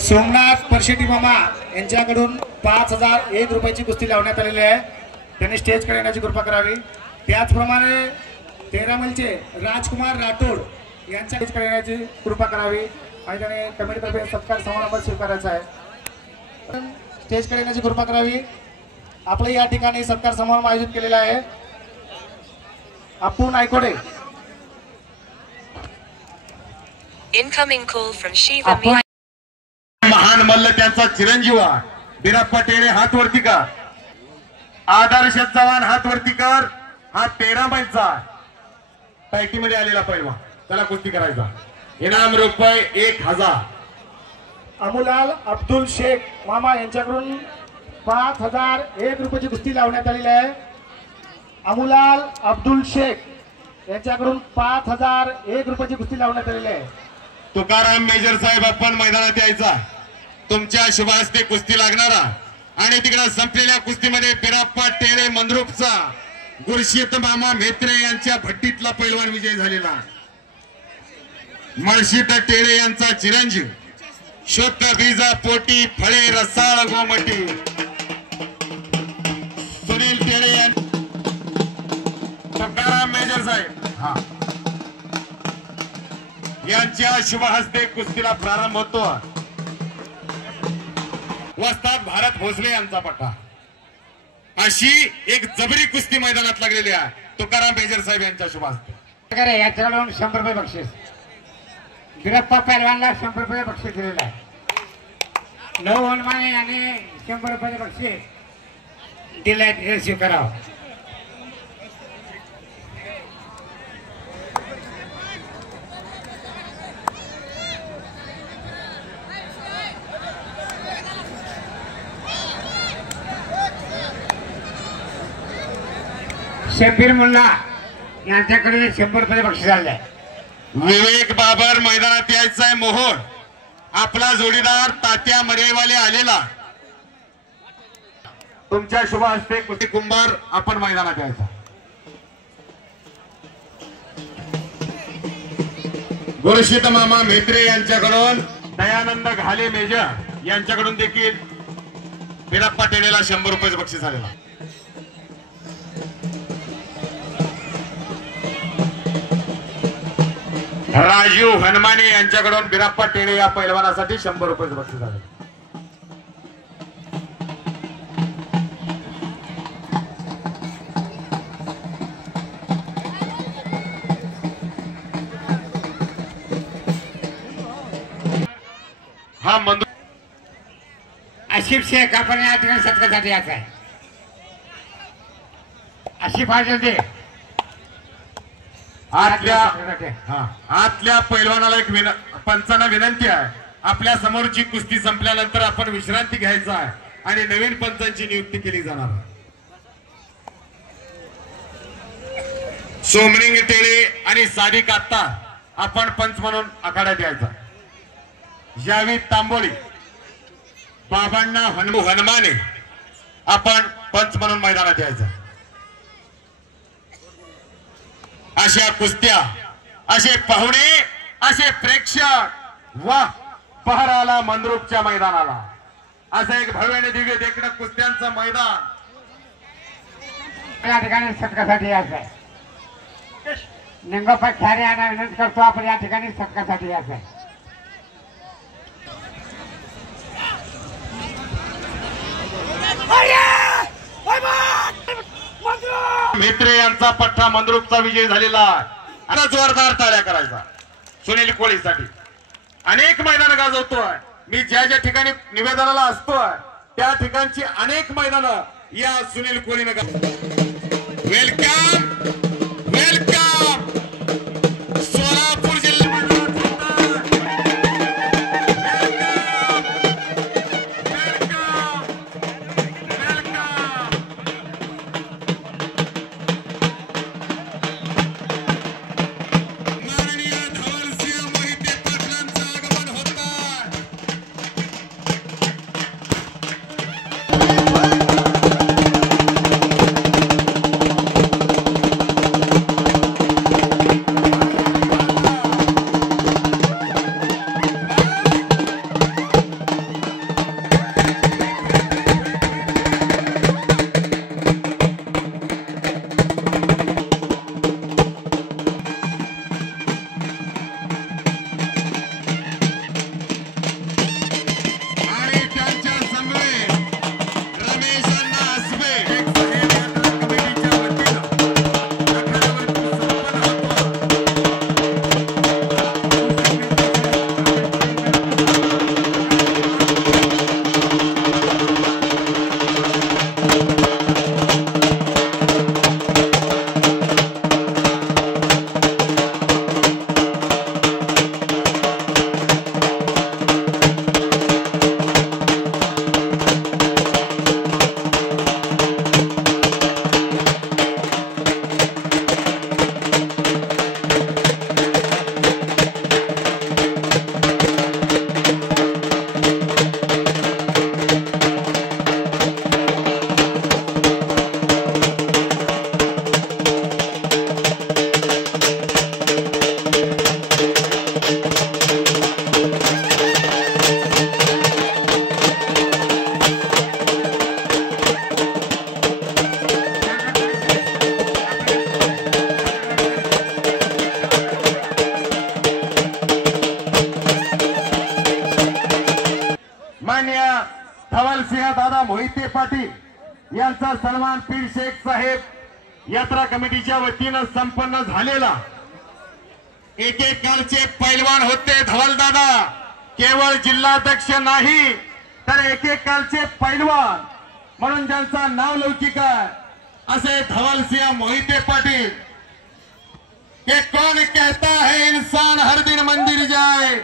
सोमनाथ परशेटी मामा यांच्याकडून 5,001 रुपयाची कुस्ती लावण्यात आलेली आहे. त्यांनी स्टेज करण्याची कृपा करावी. त्याचप्रमाणे 13 मैलचे राजकुमार राठोड यांच्या स्टेज करण्याची कृपा करावी आणि त्याने कमिटीतर्फे सत्कार समारंभ स्वीकारायचा आहे. स्टेज करण्याची कृपा करावी. आपल्या या ठिकाणी सत्कार समारंभ आयोजित केलेला आहे. Appu Naikode. Incoming call from Shiva. महान मल्ल त्यांचा चिरंजीव बिराप्पा टेळे हातवरती का. आदर्श चव्हाण हातवरती कर. हा 13 मैलचा टायटीमध्ये आलेला पैलवान, त्याला कुस्ती करायचा. इनाम रुपये 1,000. अमुलाल अब्दुल शेख मामा यांच्याकडून 5,001 रुपयाची कुस्ती लावण्यात आलेली आहे. अमुलाल अब्दुल शेख यांच्याकडून 5,001 रुपयाची कुस्ती लावण्यात आलेली आहे. तुकाराम मेजर साहेब आपण मैदानात यायचा. तुमच्या शुभ हस्ते कुस्ती लागणारा आणि तिकडे संपलेल्या कुस्तीमध्ये बिराप्पा टेळे मंद्रुपचा गुरशीत मामा म्हेत्रे यांच्या भट्टीतला पैलवान विजय झालेला. मळशीत टेळे यांचा चिरंजीव शुद्ध बीजा पोटी फळे रसाळ गोमटी सुनील टेळे यांनी. तुकाराम मेजर साहेब यांच्या शुभ हस्ते कुस्तीला प्रारंभ होतो. वस्ताद भारत भोसले यांचा पट्टा. अशी एक जबरी कुस्ती मैदानात लागलेली आहे. तुकाराम मेजर साहेब यांच्या शुभ हस्ते. याच्याकडून 100 रुपये बक्षीस. बिरप्पा पैलवानला 100 रुपये बक्षीस दिलेलं आहे. 9 हनुमाने यांनी 100 रुपये बक्षीस. दिलाय तिथे स्वीकारावं. शब्बीर मुल्ला यांच्याकडे 100 रुपये बक्षीस आलंय. विवेक बाबर मैदानात यायचाय. मोहोळ आपला जोडीदार तात्या मरेवाले आलेला. तुमच्या शुभ हस्ते कुस्ती कुंभार आपण मैदानात यायचा. गुरुशीत मामा मेत्रे यांच्याकडून दयानंद घाले मेजर यांच्याकडून देखील बिराप्पा टेनेला 100 रुपये बक्षीस आलेला. राजीव हनुमाने यांच्याकडून बिराप्पा टेणे या पैलवानासाठी 100 रुपये बक्षीस आले. हा मंदू आशिफ शेख आपण या ठिकाणी सत्कारासाठी यायचं आहे. आशिफ फाजल दे आतल्या पैलवानाला एक पंचांना विनंती आहे. आपल्या समोरची कुस्ती संपल्यानंतर आपण विश्रांती घ्यायचा आहे आणि नवीन पंचांची नियुक्ती केली जाणार. सोमरिंग टेळे आणि सादिक आत्ता आपण पंच म्हणून आखाड्यात यायचा. जावीद तांबोळी बाबांना हनुमाने आपण पंच म्हणून मैदानात यायचा. अशा कुस्त्या, असे पाहुणे, असे प्रेक्षक, वा पहराला मंद्रुपच्या मैदानाला असं एक भव्य आणि दिव्य देखणं कुस्त्यांचं मैदान या ठिकाणी सत्कारासाठी यायचं आहे. निंगोपा ठाणे यांना विनंती करतो आपण या ठिकाणी सत्कारासाठी यायचं आहे. मेत्रे यांचा पठ्ठा मंद्रुपचा विजय झालेला आहे. आता जोरदार टाळ्या करायचा सुनील कोळीसाठी. अनेक मैदान गाजवतोय. मी ज्या ज्या ठिकाणी निवेदनाला असतोय त्या ठिकाणची अनेक मैदानं या सुनील कोळीने वेलकम वेलकम सोलापूर जिल्हा दादा मोहिते पाटील यांचा सन्मान पीर शेख साहेब यात्रा कमिटीच्या वतीनं संपन्न झालेला. एकेकालचे पैलवान होते धवलदादा. केवळ जिल्हाध्यक्ष नाही तर एकेकालचे पैलवान म्हणून ज्यांचा नाव लौकिक आहे असे धवलसिंह मोहिते पाटील कि कौन कहता है इंसान हर दिन मंदिर जाए,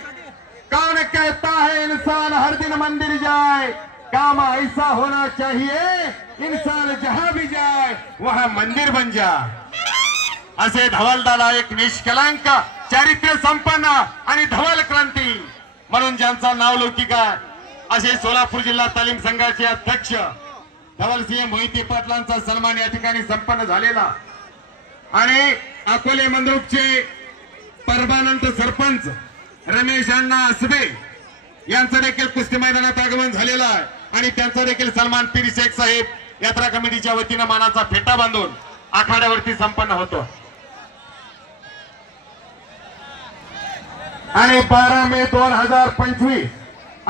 कौन कहता है इंसान हर दिन मंदिर जाए, काम ऐसा होना चाहिए इंसान जहां भी जाए वहां मंदिर बन जाए। असे धवलदाला एक निष्कलंक चारित्र्य संपन्न आणि धवल क्रांती म्हणून ज्यांचा नाव लौकिक आहे असे सोलापूर जिल्हा तालीम संघाचे अध्यक्ष धवलसिंह मोहिते पाटलांचा सन्मान या ठिकाणी संपन्न झालेला आणि अकोले मंद्रुपचे परमानंत सरपंच रमेश अण्णा असबे यांचं देखील कुस्ती मैदानात आगमन झालेलं आहे आणि त्यांचा देखील सन्मान पीर शेख साहेब यात्रा कमिटीच्या वतीनं मानाचा फेटा बांधून आखाड्यावरती संपन्न होतो। आणि 12 मे 2025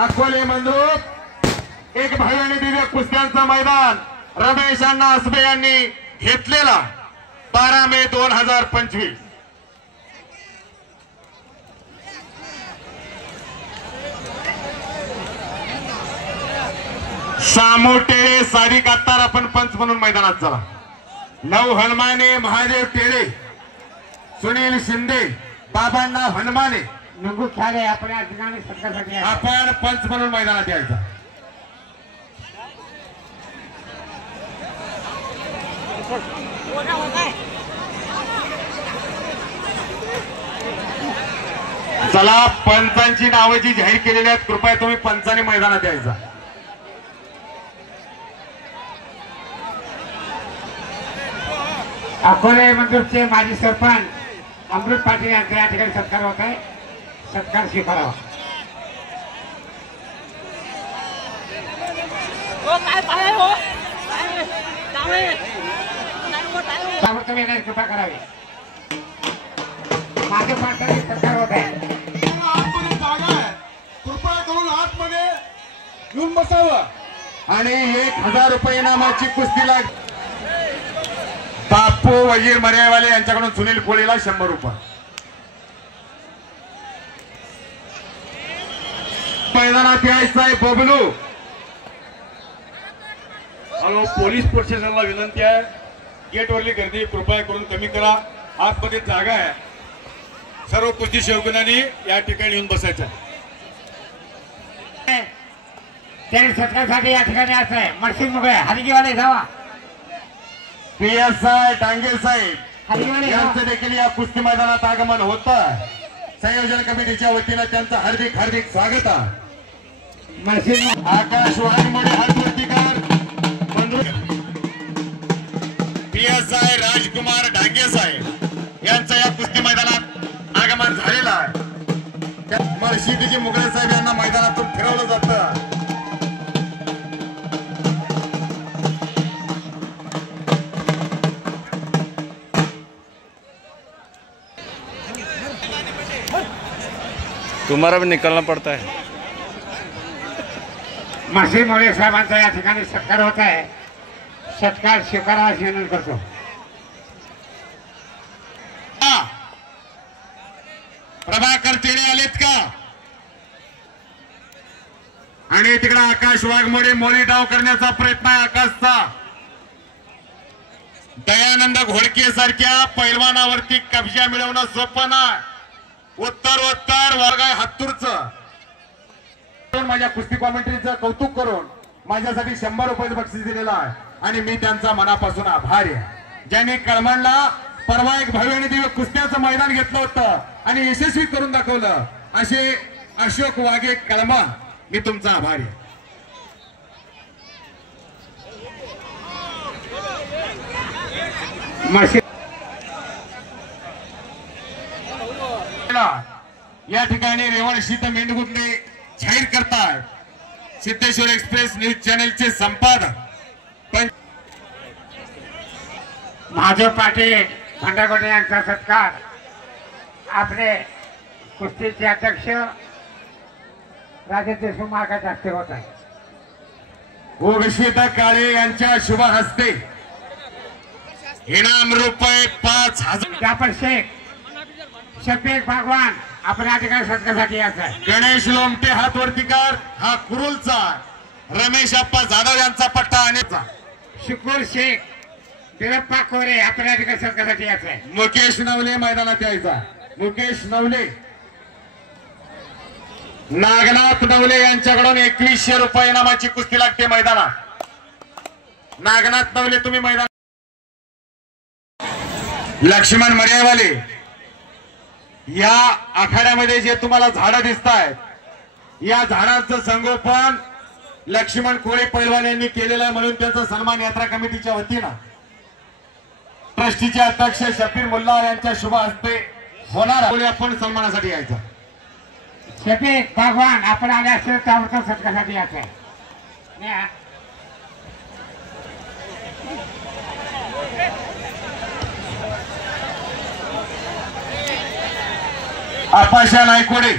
अकोले मंद्रुप एक भव्य आणि दिव्य कुस्त्यांचं मैदान रमेश अण्णा असबे यांनी घेतलेला 12 मे 2025 सामोटे सारिक आत्तार आपण पंच म्हणून मैदानात चला। नऊ हनुमाने महादेव टेळे सुनील शिंदे बाबांना हनुमाने नंगू ख्याले आपल्या ठिकाणी सत्कारासाठी आहे. आपण पंच म्हणून मैदानात यायचा। चला पंचांची नावं जी जाहीर केलेली आहेत कृपया तुम्ही पंचांनी मैदानात यायचा। अकोले मंदिरचे माजी सरपंच अमृत पाटील यांचा या ठिकाणी सत्कार होत आहे, सत्कार स्वीकारावा। तुम्ही येण्याची कृपा करावी। माझे पाटलांनी सत्कार होत आहे। आतमध्ये जागा आहे, कृपया करून आतमध्ये येऊन बसावं। आणि 1000 रुपये इनामाची कुस्ती लाग बापू वजीर मर्यावाले यांच्याकडून सुनील कोळीला 100 रुपये। मैदानात यायचं आहे बबलू। हॅलो, पोलीस प्रशासनाला विनंती आहे, गेटवरली गर्दी कृपया करून कमी करा, आतमध्ये जागा आहे। सर्व कुस्ती शौकीनांनी या ठिकाणी येऊन बसायचं। त्यांनी सत्कारासाठी या ठिकाणी यायचं आहे। मर्सिंग मुगळे हरिगीवाले जावा, PSI डांगे साहेब हरिगीवाले यांचं देखील या कुस्ती मैदानात आगमन होतं। संयोजन कमिटीच्या वतीनं त्यांचं हार्दिक हार्दिक स्वागत आहे। मर्सिंग आकाश वाघमोडे हातवर्तीकर PSI राजकुमार डांगे साहेब यांचं या कुस्ती मैदानात आगमन झालेलं आहे। मर्शिदीजी मुगळे साहेब यांना मैदानातून फिरवलं जातं। तुम्हारा भी निकलना पड़ता है। मर्सिंग मुगळे साहेबांचा या ठिकाणी सत्कार होत आहे, सत्कार स्वीकारावा अशी विनंती करतो। प्रभाकर टेळे आलेत का? आणि तिकडे आकाश वाघमोडे मोरी डाव करण्याचा प्रयत्न आहे आकाशचा। दयानंद घोडके सारख्या पैलवानावरती कब्जा मिळवणं सोपं नाही। उत्तर वर्ग आहे हत्तूरचं। माझ्या कुस्ती कॉमेंट्रीचं कौतुक करून माझ्यासाठी 100 रुपये बक्षीस दिलेलं आहे आणि मी त्यांचा मनापासून आभारी आहे। ज्यांनी कळमणला परवा एक भव्य आणि दिव्य कुस्त्याचं मैदान घेतलं होतं आणि यशस्वी करून दाखवलं, असे अशोक वाघे कळमण, मी तुमचा आभारी आहे। या ठिकाणी रेवण शीत मेंढगुटणे जाहीर करताय सिद्धेश्वर एक्सप्रेस न्यूज चॅनलचे संपादक महादेव पाटील भंडारगोटे यांचा सत्कार आपले कुस्तीचे अध्यक्ष राजे देशमुख मार्गाच्या हस्ते होत आहे। गोविंदा काळे यांच्या शुभ हस्ते इनाम रुपये 5000। जाफर शेख, शफीक भगवान आपण या ठिकाणी सत्कारासाठी यायचं आहे। गणेश लोमटे हातवर्तीकर हा कुरुलचा रमेश अप्पा जाधव यांचा पट्टा आणि शुकूर शेख बिरप्पा कोरे आपल्या संघासाठी यायचं आहे. मुकेश नवले मैदानात यायचा. मुकेश नवले नागनाथ नवले यांच्याकडून 2100 रुपये इनामाची कुस्ती लागते मैदानात. नागनाथ नवले तुम्ही मैदान. लक्ष्मण मर्यावाले या आखाड्यामध्ये जे तुम्हाला झाडं दिसत आहेत या झाडांचं संगोपन लक्ष्मण कोळे पैलवान यांनी केलेलं आहे म्हणून त्यांचा सन्मान यात्रा कमिटीच्या वतीनं ट्रस्टीचे अध्यक्ष शफीर मुल्ला यांच्या शुभ हस्ते होणार. आपण सन्मानासाठी यायचं. शफीक भगवान आपण आले असेल त्यावर सत्कारासाठी यायचं आहे. आपाशा नायकोडे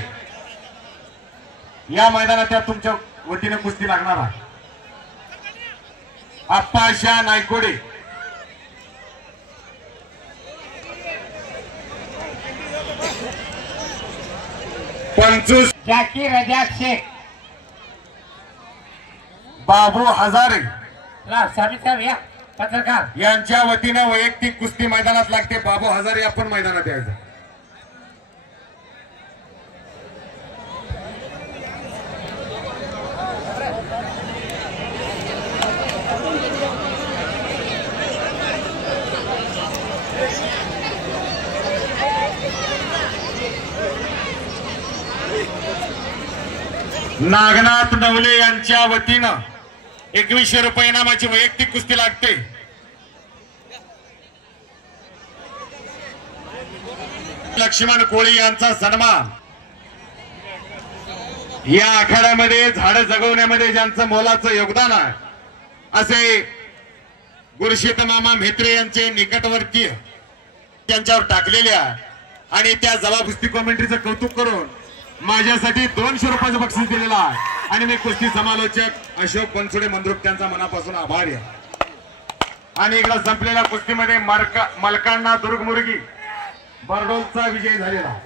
या मैदानात या तुमच्या वतीने कुस्ती लागणार आहे. आपाशा नायकोडे पंचूस जाकीर रजाक शेख बाबू हजारे साहेब या पत्रकार यांच्या वतीने वैयक्तिक कुस्ती मैदानात लागते. बाबू हजारे आपण मैदानात यायचं. नागनाथ नवले यांच्या वतीनं 2100 रुपये इनामाची वैयक्तिक कुस्ती लागते. लक्ष्मण कोळी यांचा सन्मान. या आखाड्यामध्ये झाडं जगवण्यामध्ये ज्यांचं मोलाचं योगदान आहे असे गुरुशीत मामा म्हेत्रे यांचे निकटवर्तीय त्यांच्यावर टाकलेले आहे आणि त्या जबाबकुस्ती कमेंट्रीचं कौतुक करून माझ्यासाठी 200 रुपयाचं बक्षीस दिलेलं आहे आणि मी कुस्ती समालोचक अशोक बनसोडे मंद्रुप त्यांचा मनापासून आभारी आहे. आणि इकडे संपलेल्या कुस्तीमध्ये मलकांना दुर्ग मुर्गी बरडोलचा विजय झालेला.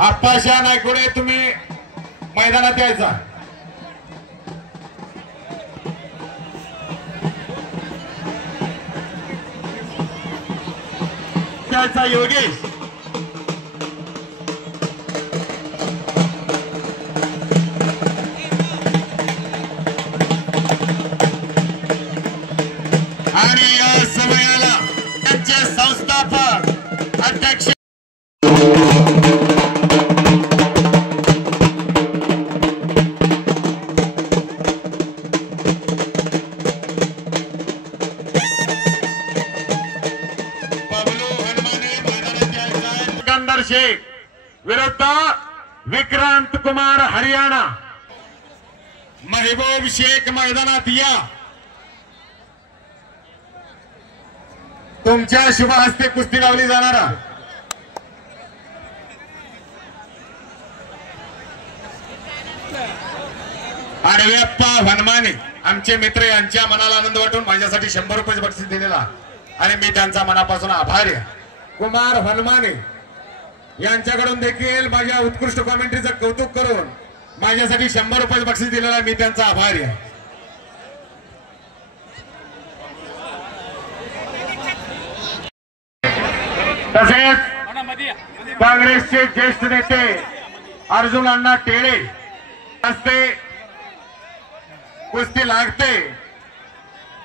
आप्पाशा नायकोडे तुम्ही मैदानात यायचा. त्याचा योगेश आणि या समयाला त्यांचे संस्थापक अध्यक्ष शेख विरुद्ध विक्रांत कुमार हरियाणा. महबूब शेख मैदानात या. तुमच्या शुभ हस्ते कुस्ती लावली जाणार. आडव्याप्पा वनमाने आमचे मित्र यांच्या मनाला आनंद वाटून माझ्यासाठी 100 रुपयाचे बक्षीस दिलेला आणि मी त्यांचा मनापासून आभारी आहे. कुमार वनमाने यांच्याकडून देखील माझ्या उत्कृष्ट कॉमेंट्रीचं कौतुक करून माझ्यासाठी 100 रुपये बक्षीस दिलेला मी त्यांचा आभारी आहे. तसेच काँग्रेसचे ज्येष्ठ नेते अर्जुन अण्णा टेळे असते कुस्ती लागते.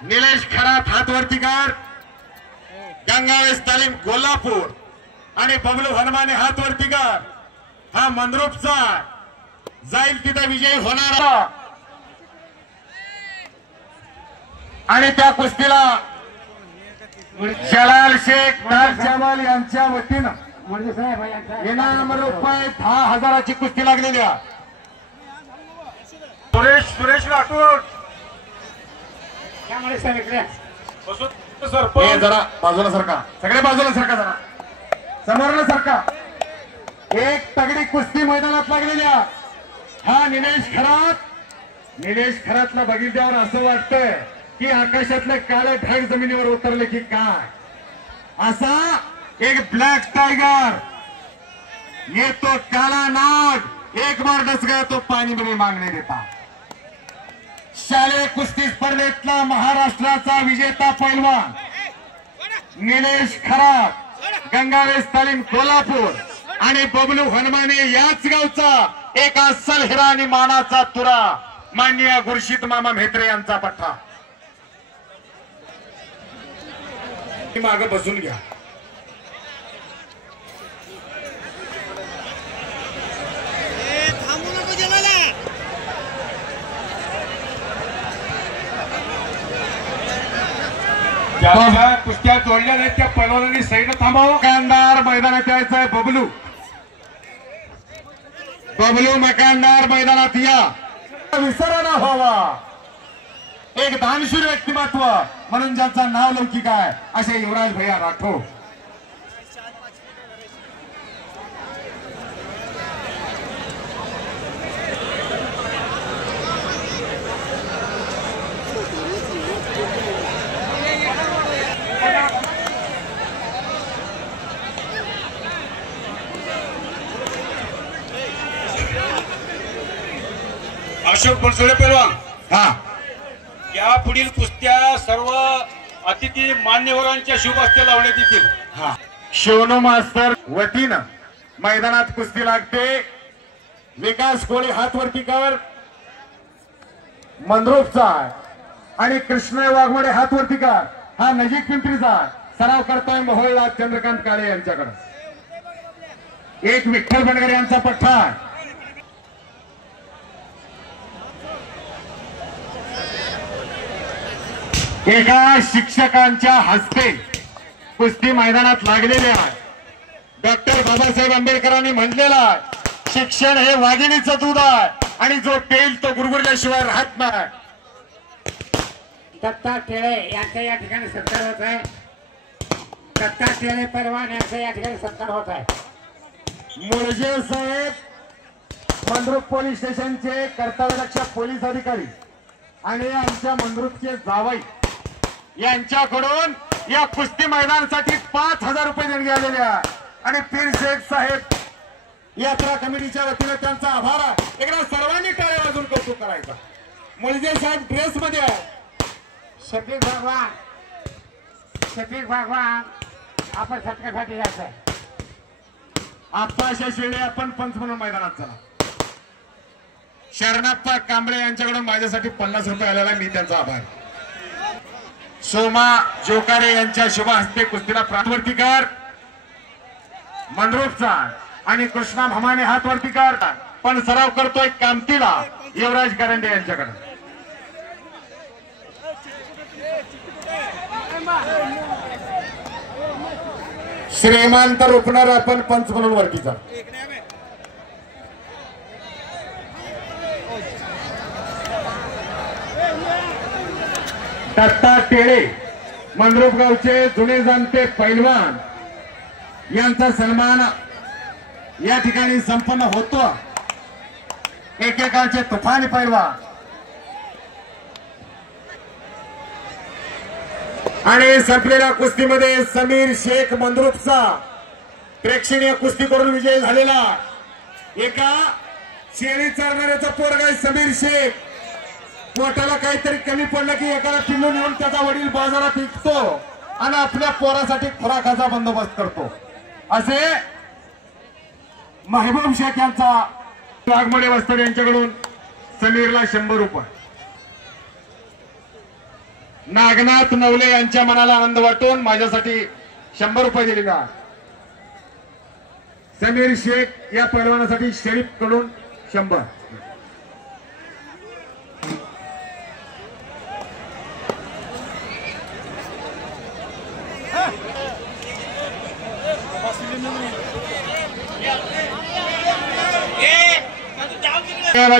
निलेश खरात हातवरतीकार गंगावेस तालीम कोल्हापूर आणि बबलू हनुमाने हातवरतीकार हा मंद्रुपचा जाईल तिथे विजयी होणार. आणि त्या कुस्तीला जलाल शेख नार जमाल यांच्या वतीनं इनाम रुपये 10,000ची कुस्ती लागलेली आहे. सुरेश राठोड त्यामुळे सगळे हे जरा बाजूला सरका, सगळे बाजूला सरका, जरा समोरला सरका. एक तगडी कुस्ती मैदानात लागलेल्या हा निलेश खरातला बघितल्यावर असं वाटतंय की आकाशातले काळे ढग जमिनीवर उतरले की काय. असा एक ब्लॅक टायगर येतो, काला नाग एक बार डस गया तो पाणी में मागणे देता. शालेय कुस्ती स्पर्धेतला महाराष्ट्राचा विजेता पैलवान निलेश खरात गंगावेस तालीम कोल्हापूर आणि बबलू हनुमाने याच गावचा एक अस्सल हिरा आणि मानाचा तुरा माननीय गुरशीत मामा म्हेत्रे यांचा पठ्ठा. मागे बसून घ्या. ज्या कुस्त्या जोडल्या नाहीत त्या पैलवानांनी साईड थांबावं. मकानदार मैदानात यायचंय. बबलू मकानदार मैदानात या. विसरायला व्हावा. एक दानशूर व्यक्तिमत्व म्हणून ज्यांचं नाव लौकिक आहे असे युवराज भैया राठोड. अशोक बनसोडे पैलवान, हा या पुढील कुस्त्या सर्व अतिथी मान्यवरांच्या शुभ हस्ते लावण्यात येतील. हा शिवनो मास्तर वतीनं मैदानात कुस्ती लागते. विकास कोळी हातवरती कर मंद्रुपचा आणि कृष्ण वाघमोडे हातवरती कर हा नजीक पिंपरीचा सराव करतोय मोहोळला चंद्रकांत काळे यांच्याकडे. एक विठ्ठल बनगर यांचा पठ्ठा. एका शिक्षकांच्या हस्ते कुस्ती मैदानात लागलेले आहे. डॉक्टर बाबासाहेब आंबेडकरांनी म्हटलेलं आहे शिक्षण हे वाघिणीचं दूध आहे आणि जो पेल तो गुरगुरल्याशिवाय राहत नाही. दत्ता टेळे यांचा या ठिकाणी सत्कार होत आहे. दत्ता टेळे पैलवान यांचा या ठिकाणी सत्कार होत आहे. मुळजे साहेब मंद्रुप पोलीस स्टेशनचे कर्तव्यदक्ष पोलीस अधिकारी आणि आमच्या मंद्रुपचे जावई यांच्याकडून या कुस्ती मैदानासाठी 5,000 रुपये देणगी आलेले आहे. आणि पीर शेख साहेब यात्रा कमिटीच्या वतीने त्यांचा आभार आहे. एकदा सर्वांनी टाळ्या वाजून कौतुक करायचा. मुळजे साहेब ड्रेस मध्ये आहे. शफीक भगवान आपण सत्कारासाठी जायचं आहे. आप्पाशा शेळे आपण पंच म्हणून मैदानात चला. शरणाप्पा कांबळे यांच्याकडून माझ्यासाठी 50 रुपये आलेला मी त्यांचा आभार. सोमा जोकारे यांच्या शुभ हस्ते कुस्तीला प्रातवर्तीकार मंद्रुपचा आणि कृष्णा भमाने हातवर्तीकार पण सराव करतोय कामतीला युवराज करंडे यांच्याकडे. श्रीमंत रोपणार आपण पंच म्हणून वरतीचा. दत्ता टेळे मंद्रुप गावचे जुने जाणते पैलवान यांचा सन्मान या ठिकाणी संपन्न होतो. एकेकाळचे तुफानी पैलवान आणि संपलेल्या कुस्तीमध्ये समीर शेख मंद्रुपचा प्रेक्षणीय कुस्ती करून विजय झालेला. एका शेळी चालणाऱ्याचा पोरगा समीर शेख, पोटाला काहीतरी कमी पडलं की एकाला पिल्लून येऊन त्याचा वडील बाजारात विकतो आणि आपल्या पोरासाठी खुराकाचा बंदोबस्त करतो. असे महबूब शेख यांचा वाघमोडे वस्तर यांच्याकडून समीरला 100 रुपये. नागनाथ नवले यांच्या मनाला आनंद वाटून माझ्यासाठी 100 रुपये दिलेले आहेत. समीर शेख या पैलवानासाठी शरीफ कडून 100.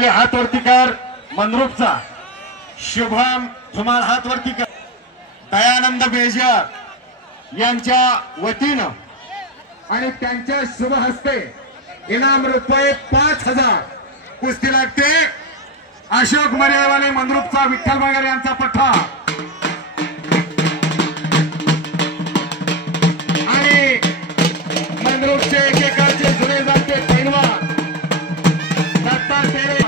हात वरती कर. मंद्रुपचा शुभम धुमाळ हात वरती कर. दयानंद बेजर यांच्या वतीनं आणि त्यांच्या शुभ हस्ते इनाम रुपये 5000 कुस्ती लागते. अशोक मर्यावाले मंद्रुपचा विठ्ठल वगैरे यांचा पठ्ठा आणि मंद्रुपचे एकेकाचे जुने जाते पैलवान दत्ता तेरे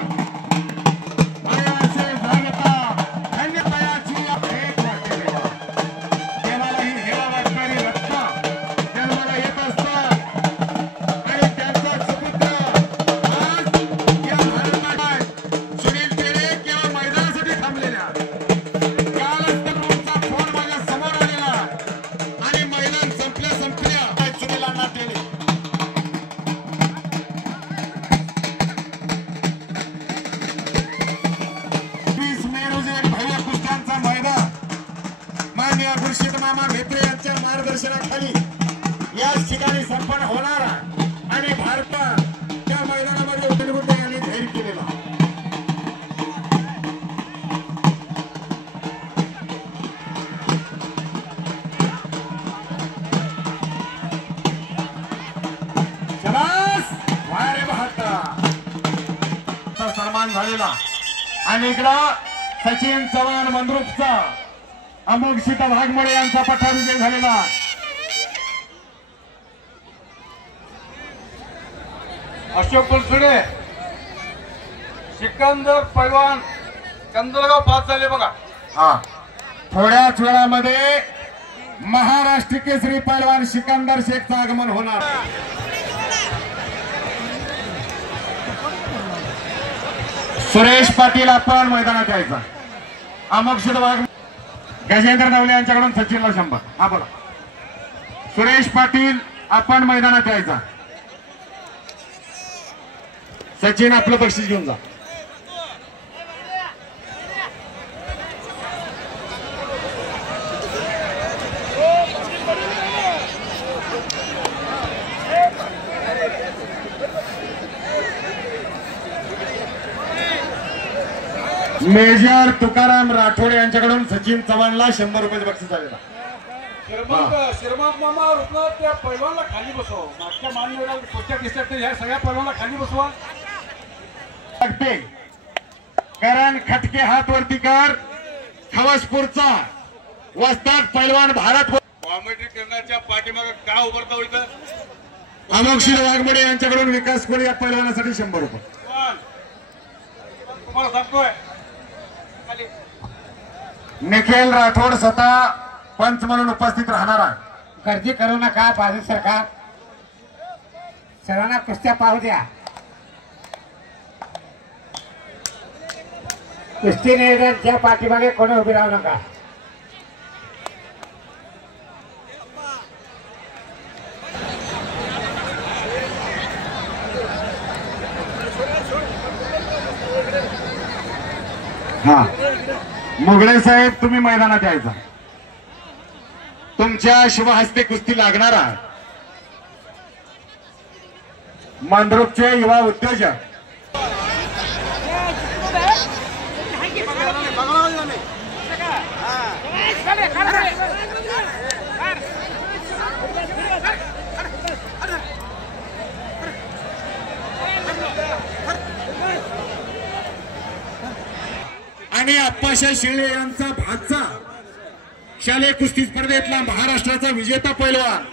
आणि असे झागता धन्यतायाची भेट वाटते. देवालाही हेवा वाटणारी रत्न जन्माला येत असतात आणि त्यांचा सुपुत्र आज या भारतात सुनील तेरे किंवा मैदानासाठी थांबलेल्या कालच तरुणचा फोन माझ्या समोर आलेला आणि मैदान संपल्या सुनीलांना दिले. 20 मे रोजी एक भव्य कुस्त्यांचा मैदान माननीय खुर्शीद मामा भेत्रे यांच्या मार्गदर्शनाखाली याच ठिकाणी संपन्न होणार आहे आणि भारतात त्या मैदानामध्ये उदयगुंडे यांनी जाहीर केलेला. शबास वारे बहात्तर सन्मान झालेला आणि इकडं सचिन चव्हाण मंद्रुपचा अमोघ सीता वाघमोडे यांचा पठ्ठा विजय झालेला. अशोक कुलसुडे सिकंदर पैलवान कंदलगाव 5 झाले बघा. हा थोड्याच वेळामध्ये महाराष्ट्र केसरी पैलवान सिकंदर शेखचं आगमन होणार. सुरेश पाटील आपण मैदानात यायचा. अमोक्षित वाघ गजेंद्र नवले यांच्याकडून सचिनला 100. हा बोला. सुरेश पाटील आपण मैदानात यायचा. सचिन आपलं बक्षीस घेऊन जा. मेजर तुकाराम राठोड यांच्याकडून सचिन चव्हाणला 100 रुपये बक्षीस झालेला. श्रीमंत मामा रुपयात त्या पैलवानला खाली बसव. मागच्या मान्यवराला कुस्त्या दिसतात ह्या सगळ्या पैलवानला खाली बसवा. करण खटके हात वरती कर. खवसपूरचा वस्ताद पैलवान भारत कॉमेडी करण्याच्या पाठीमागे का उभरता होतं. अमोक्षित वाघमोडे यांच्याकडून विकास कोळी या पैलवानासाठी 100 रुपये. तुम्हाला सांगतोय निखिल राठोड स्वतः पंच म्हणून उपस्थित राहणार आहे. गर्दी करू नका. बाजू सरकार सर्वांना कुस्त्या पाहू द्या. कुस्ती निवेदनच्या पाठीमागे कोणी उभी राहू नका. हा मुगळे साहेब तुम्ही मैदानात यायचा. तुमच्या शुभ हस्ते कुस्ती लागणार आहे. मंद्रुपचे युवा उद्योजक आणि आप्पाशा शेळे यांचा भाचा शालेय कुस्ती स्पर्धेतला महाराष्ट्राचा विजेता पैलवान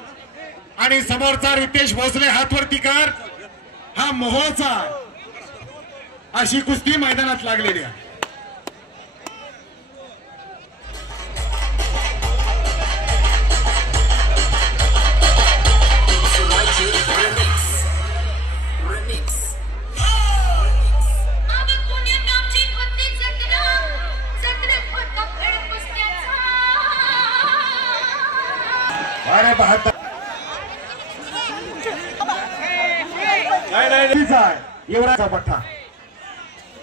आणि समोरचा रितेश भोसले हातवरती कर. हा मोहोळचा अशी कुस्ती मैदानात लागलेली आहे. अरे बहात्तर युवराजचा पट्टा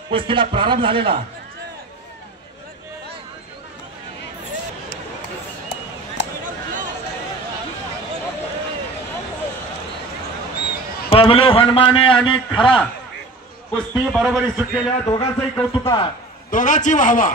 कुस्तीला प्रारंभ झालेला. बबलू हनुमाने आणि खरा कुस्ती बरोबरी सुटलेल्या दोघांचंही कौतुक, दोघांची वाहवा.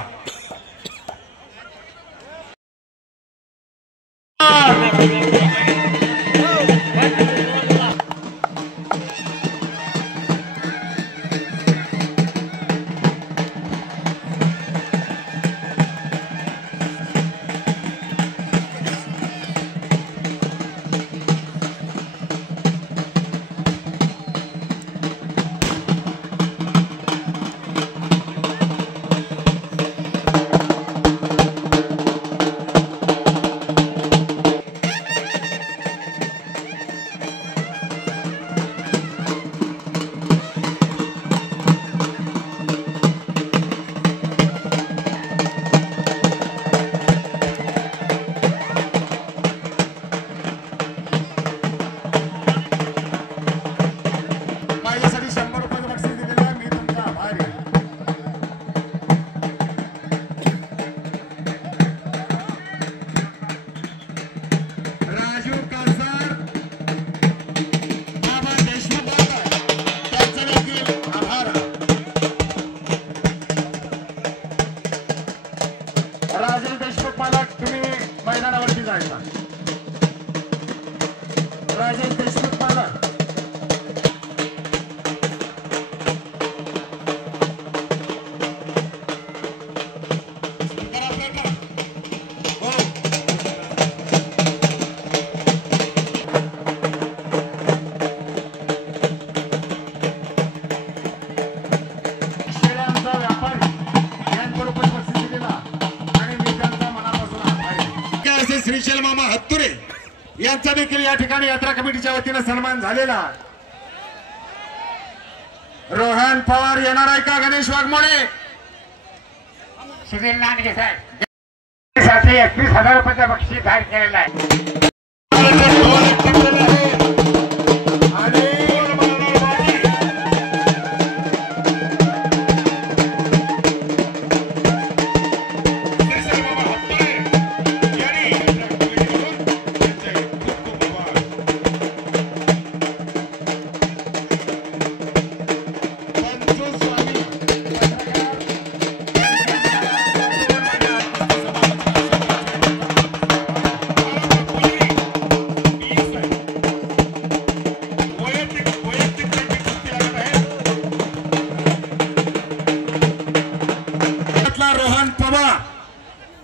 राजेश देशमुख पालक श्रीशैल मामा हत्तुरे यांचा देखील या ठिकाणी यात्रा कमिटीच्या वतीने सन्मान झालेला. रोहन पवार येणार आहे का? गणेश वाघमोडे, सुनील नानगे साहेब साठी 31,000 रुपयाचं बक्षीस जाहीर केलेलं आहे.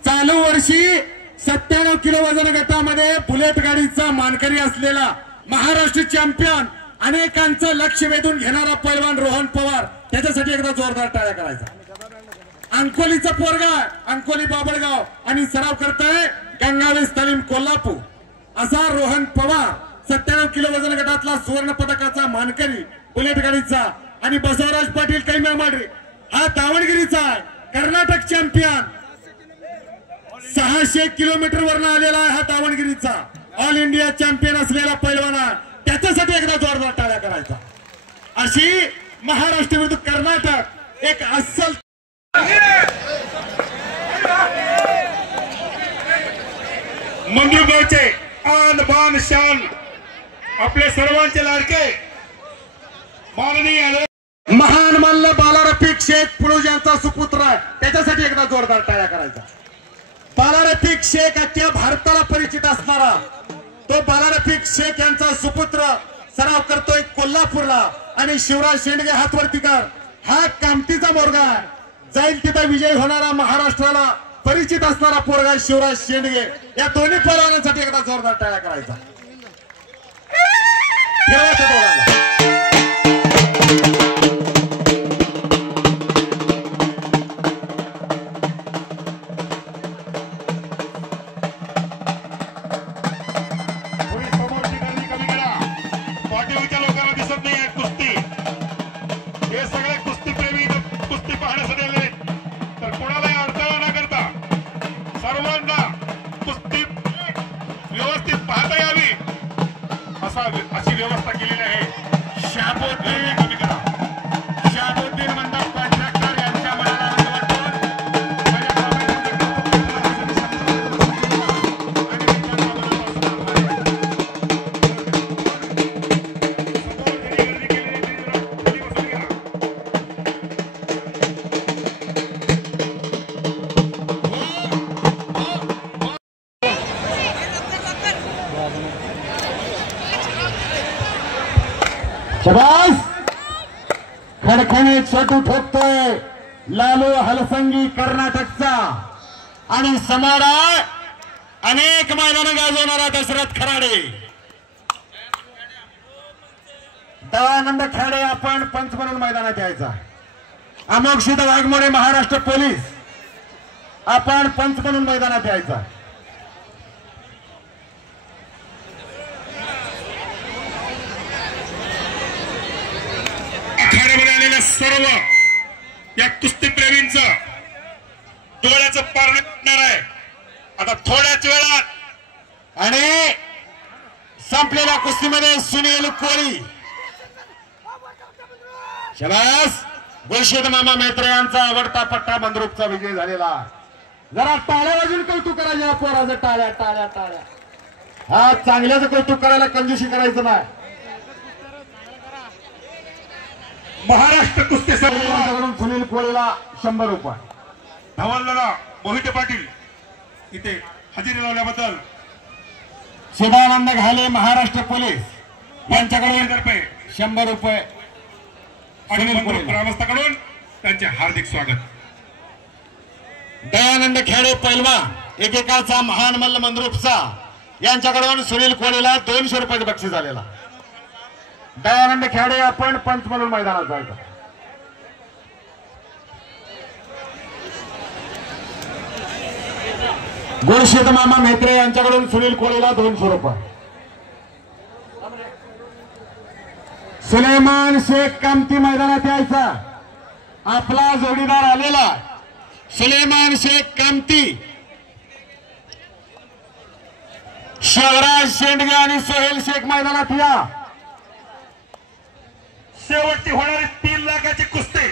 चालू वर्षी 97 किलो वजन गटामध्ये बुलेट गाडीचा मानकरी असलेला महाराष्ट्र चॅम्पियन, अनेकांचं लक्ष वेधून घेणारा पैलवान रोहन पवार, त्याच्यासाठी एकदा जोरदार टाळ्या करायचा. अंकोलीचा पोरगा, अंकोली बाबळगाव आणि सराव करताय गंगावेस तालीम कोल्हापूर असा रोहन पवार 97 किलो वजन गटातला सुवर्ण पदकाचा मानकरी बुलेट गाडीचा. आणि बसवराज पाटील कैम्यामाडे हा दावणगिरीचा कर्नाटक चॅम्पियन, 600 किलोमीटर वरनं आलेला आहे हा दावणगिरीचा ऑल इंडिया चॅम्पियन असलेला पैलवान, त्याच्यासाठी एकदा जोरदार टाळ्या करायचा. अशी महाराष्ट्र विरुद्ध कर्नाटक एक अस्सल मंगळूरचे आन बान शान आपले सर्वांचे लाडके माननीय महान मल्ल बालारफिक शेख पुळूज यांचा सुपुत्र आहे, त्याच्यासाठी एकदा जोरदार टाळ्या करायचा. बालारफिक शेख अख्ख्या भारताला परिचित असणारा तो बालारफिक शेख यांचा सुपुत्र सराव करतोय कोल्हापूरला. आणि शिवराज शेंडगे हातवर्तीकर हा कामतीचा मोरगा जाईल तिथं विजय होणारा, महाराष्ट्राला परिचित असणारा पोरगा शिवराज शेंडगे. या दोन्ही पैलवानांसाठी एकदा जोरदार टाळ्या करायचा. शबास खडखडीत शटू ठोकतोय लालू हलसंगी कर्नाटकचा आणि समोर अनेक मैदान गाजवणारा दशरथ खराडे. दयानंद खेडे आपण पंच म्हणून मैदानात यायचा. अमोक्षित वाघमोडे महाराष्ट्र पोलीस आपण पंच म्हणून मैदानात यायचा. आखाड्यामध्ये आलेल्या सर्व या कुस्तीप्रेमींचं डोळ्याचं पारणं फुटणार आहे आता थोड्याच वेळात. आणि संपलेल्या कुस्तीमध्ये सुनील कोळी शबास गुलशेद मामा मेत्रे यांचा आवडता पट्टा बंदरूपचा विजय झालेला. जरा टाळ्या वाजून कौतुक करायचे पोराचं. टाळ्या टाळ्या टाळ्या. हा चांगल्याचं कौतुक करायला कंजूशी करायचं नाही. महाराष्ट्र कुस्ती संघाकडून सुनील कोळीला 100 रुपये. धवलदादा मोहिते पाटील इथे हजेरी लावल्याबद्दल शिवानंद घाले महाराष्ट्र पोलीस यांच्याकडून तर्फे 100 रुपये. आणि ग्रामस्थाकडून त्यांचे हार्दिक स्वागत. दयानंद खेडे पैलवान एकेकाचा महान मल्ल मंद्रुपचा यांच्याकडून सुनील कोळीला 200 रुपयाचं बक्षीस झालेला. दयानंद खेडे आपण पंच म्हणून मैदानात जायचं. गुळशेद मामा मेत्रे यांच्याकडून सुनील कोळीला 200 रुपये. सुलेमान शेख कामती मैदानात यायचा. आपला जोडीदार आलेला सुलेमान शेख कामती, शिवराज शेंडगे आणि सोहेल शेख मैदानात या. शेवटची होणारी 3 लाखाची कुस्ती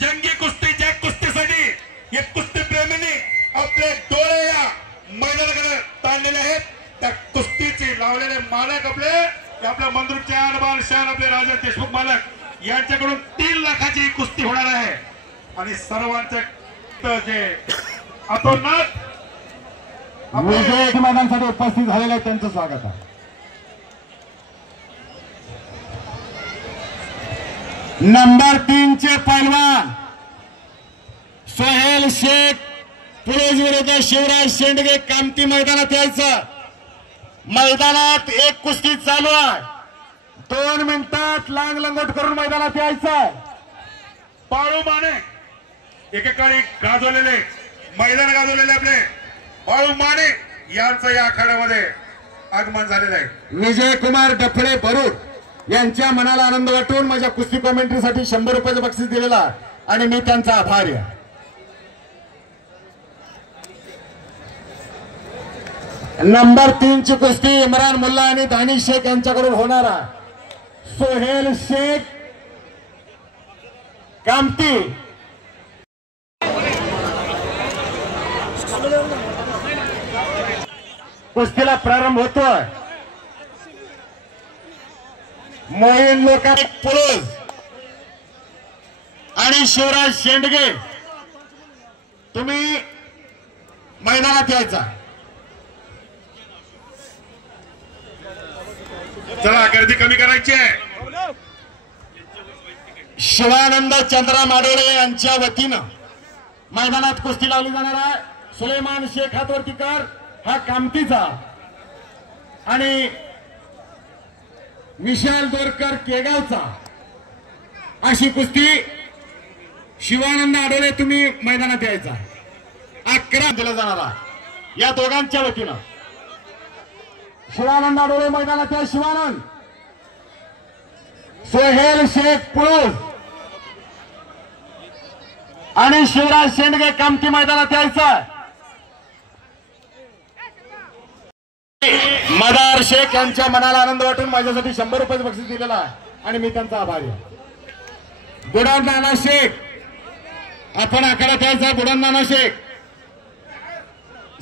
जंगी कुस्ती. ज्या कुस्तीसाठी या कुस्ती प्रेमींनी आपले डोळे या मैदानाकडे ताणलेले आहेत त्या कुस्तीचे लावलेले मालक आपल्या मंद्रुपचे आणबान शान आपले राजा देशमुख मालक यांच्याकडून 3 लाखाची कुस्ती होणार आहे. आणि सर्वांचं जे अतोनात विजय मैदानासाठी उपस्थित झालेले आहेत त्यांचं स्वागत आहे. नंबर 3 चे पैलवान सोहेल शेख पुरुष विरुद्ध शिवराज शेंडगे कामती मैदानात यायचं. मैदानात एक कुस्ती चालू आहे. 2 मिनिटात लांग लंगोट करून मैदानात यायचं. बाळू माने एकेकाळी गाजवलेले मैदान गाजवलेले आपले बाळू माने यांचं या आखाड्यामध्ये आगमन झालेलं आहे. विजय कुमार डफळे भरूड यांच्या मनाला आनंद वाटून माझ्या कुस्ती कॉमेंट्रीसाठी 100 रुपयाचं बक्षीस दिलेला आहे आणि मी त्यांचा आभारी आहे. नंबर 3 ची कुस्ती इम्रान मुल्ला आणि दानिश शेख यांच्याकडून होणार आहे. सोहेल शेख कामती कुस्तीला प्रारंभ होतोय. मोहीन लोकांनी पुरुष आणि शिवराज शेंडगे तुम्ही मैदानात यायचा. चला गर्दी कमी करायची आहे. शिवानंद चंद्रा माडोळे यांच्या वतीनं मैदानात कुस्ती लावली जाणार आहे. सुलेमान शेख हातवर्तीकर हा कामतीचा आणि विशाल दोरकर केगावचा अशी कुस्ती. शिवानंद आडोळे तुम्ही मैदानात यायचा. 11 दिला जाणार आहे या दोघांच्या वतीनं. शिवानंद आडोळे मैदानात या. शिवानंद सोहेल शेख पुरुष आणि शिवराज शेंडगे कामती मैदानात यायचा. मदार शेख यांच्या मनाला आनंद वाटून माझ्यासाठी 100 रुपयाचं बक्षीस दिलेला आहे आणि मी त्यांचा आभारी आहे. बुडान नाना शेख आपण आखाड्यात यायचा. बुडान नाना शेख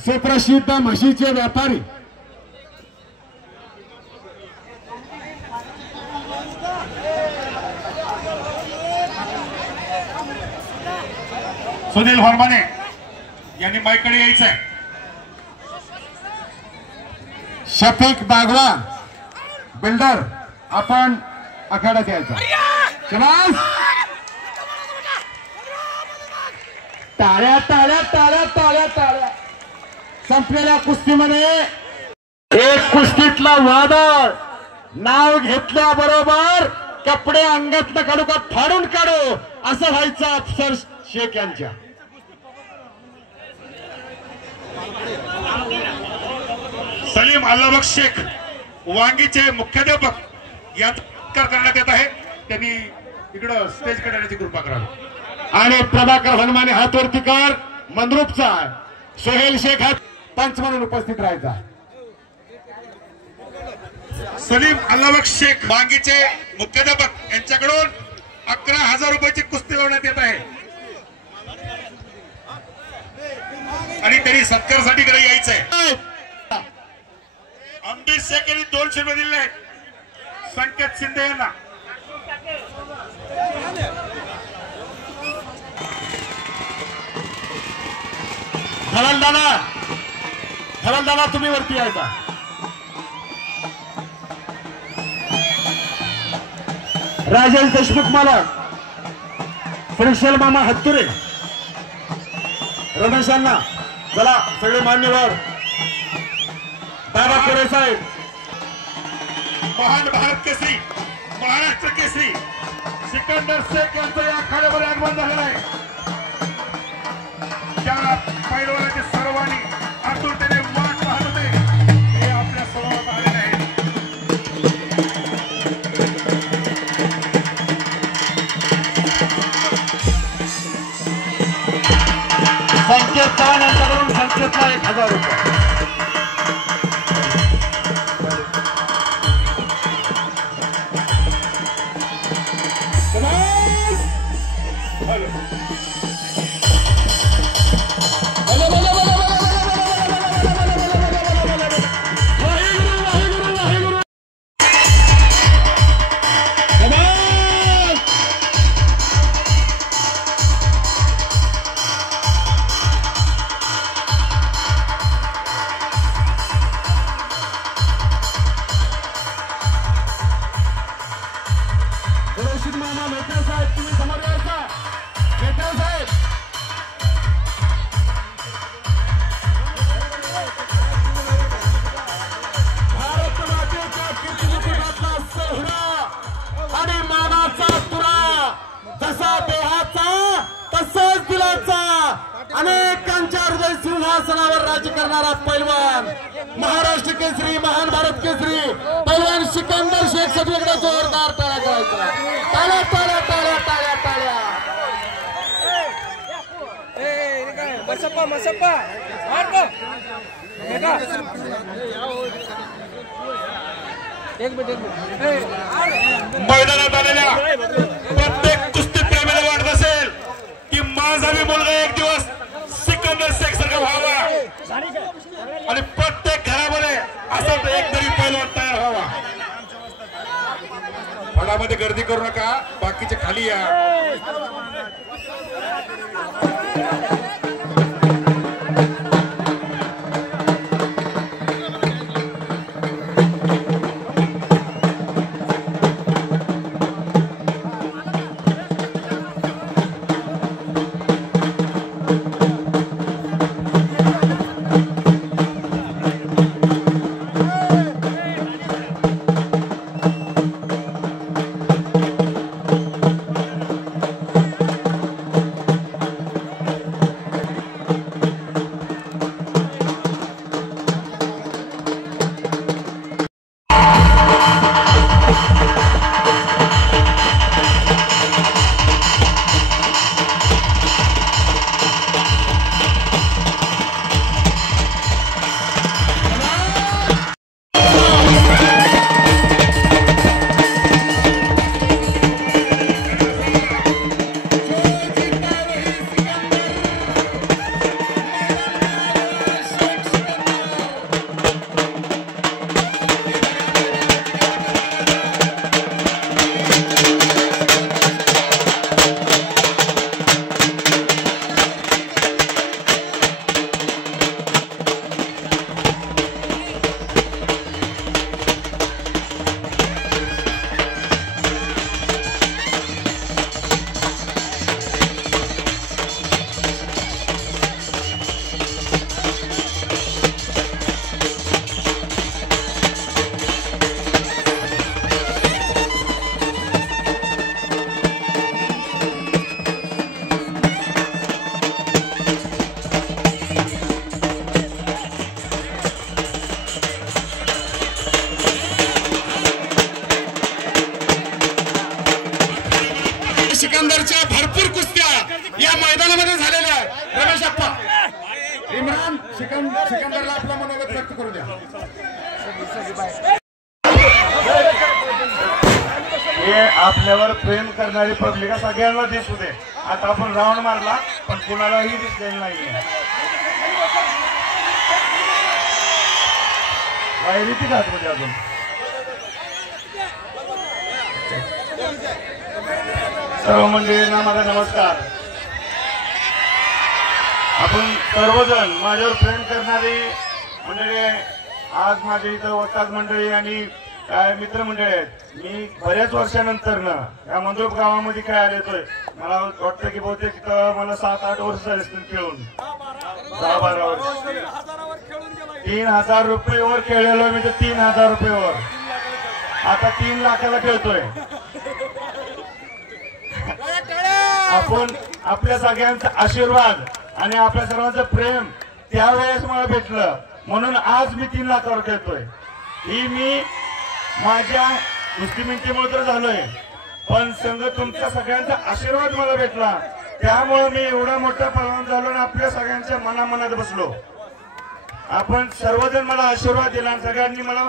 सुप्रसिद्ध म्हशीचे व्यापारी. सुनील हरमाने यांनी माईकडे यायचं आहे. शफीक बागवान बिल्डर आपण आखाड्यात यायचा. शबास. टाळ्या टाळ्या टाळ्या टाळ्या टाळ्या. संपलेल्या कुस्तीमध्ये एक कुस्तीतला वादळ नाव घेतल्याबरोबर कपडे अंगातनं काढू का फाडून काढू असं व्हायचं अफसर शेख यांच्या. सलीम अल्लाबक शेख वांगीचे मुख्याध्यापक यात करण्यात येत आहे. त्यांनी इकडं स्टेजकडे येण्याची कृपा करावी. आणि प्रभाकर हनुमाने हातवरती कर मंद्रुपचा सोहेल शेख हा पंच म्हणून उपस्थित राहायचा. सलीम अल्लाबक शेख वांगीचे मुख्याध्यापक यांच्याकडून 11,000 रुपयाची कुस्ती लावण्यात येत आहे आणि त्यांनी सत्कारासाठी कडे यायचंय. अंबिर शेख यांनी 200 रुपये दिले आहेत संकेत शिंदे यांना. धवलदादा तुम्ही वरती यायचा. राजेश देशमुख मालक, श्रीशैल मामा हत्तुरे, रमेश अण्णा, चला सगळे मान्यवर, दादा कोरे साहेब, महान भारत केसरी महाराष्ट्र केसरी सिकंदर शेख यांचं या आखाड्यामध्ये आगमन झालेलं आहे. त्या पैलवानाची सर्वांनी आतुरतेने वाट पाहत होते हे आपल्या समोर आलेले आहे. संकेत चव्हाण यांच्याकडून संकेतला 1,000 रुपये. अनेकांच्या हृदय सिंहासनावर राज्य करणारा पैलवान महाराष्ट्र केसरी महान भारत केसरी पैलवान सिकंदर शेख सगळीकडे जोरदार टाळ्या करायचा. टाळ्या टाळ्या टाळ्या टाळ्या टाळ्या. मैदानात आलेल्या प्रत्येक कुस्तीप्रेमीला वाटत असेल की माझा बी मुलगा एक दिवस सिकंदर शेख सारखा व्हावा आणि प्रत्येक घरामध्ये असा एक तरी पैलवान तयार व्हावा. फळामध्ये गर्दी करू नका, बाकीचे खाली या. करू द्या. हे आपल्यावर प्रेम करणारी पब्लिक सगळ्यांना दिसू दे. आता आपण राऊंड मारला पण कुणालाही दिसलेलं नाहीये. वायरीची घात म्हणजे अजून सर्व मंडळींना माझा नमस्कार. आपण सर्वजण माझ्यावर प्रेम करणारी मंडळी आज माझ्या इथं वक्ताज मंडळी आणि काय मित्रमंडळी आहेत. मी बऱ्याच वर्षानंतर ना या मंद्रुप गावामध्ये काय आलेतोय. मला वाटतं की बहुतेक मला 7-8 वर्ष झाले असतील खेळून. 10-12 वर्ष. 3,000 रुपयेवर खेळलेलो मी तर 3,000 रुपयेवर. आता 3 लाखाला खेळतोय. आपण आपल्या सगळ्यांचा आशीर्वाद आणि आपल्या सर्वांचं प्रेम त्यावेळेस मला भेटलं म्हणून आज मी 3 लाखावर खेळतोय. ही मी माझ्या गोष्टीमुळे तर झालोय पण संघ तुमच्या सगळ्यांचा आशीर्वाद मला भेटला त्यामुळे मी एवढा मोठा पहलवान झालो आणि आपल्या सगळ्यांच्या मनामनात बसलो. आपण सर्वजण मला आशीर्वाद दिला आणि सगळ्यांनी मला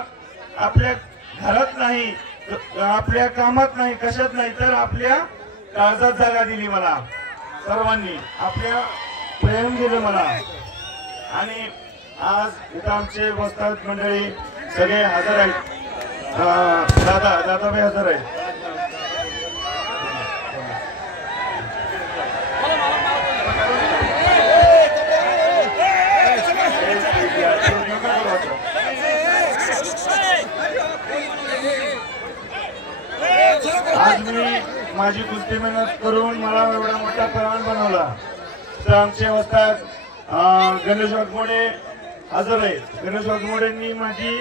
आपल्या घरात नाही आपल्या कामात नाही कशात नाही तर आपल्या काळजात जागा दिली. मला सर्वांनी आपल्या प्रेम दिलं मला. आणि आज इथं आमचे वस्ताद मंडळी सगळे हजर आहेत. दादाबाई हजर आहेत. आज मी माझी कुस्ती मेहनत करून मला एवढा मोठा पहलवान बनवला. तर आमचे वस्ताद गणेश वाघमोडे हजर आहेत. गणेश वाघमोडेंनी माझी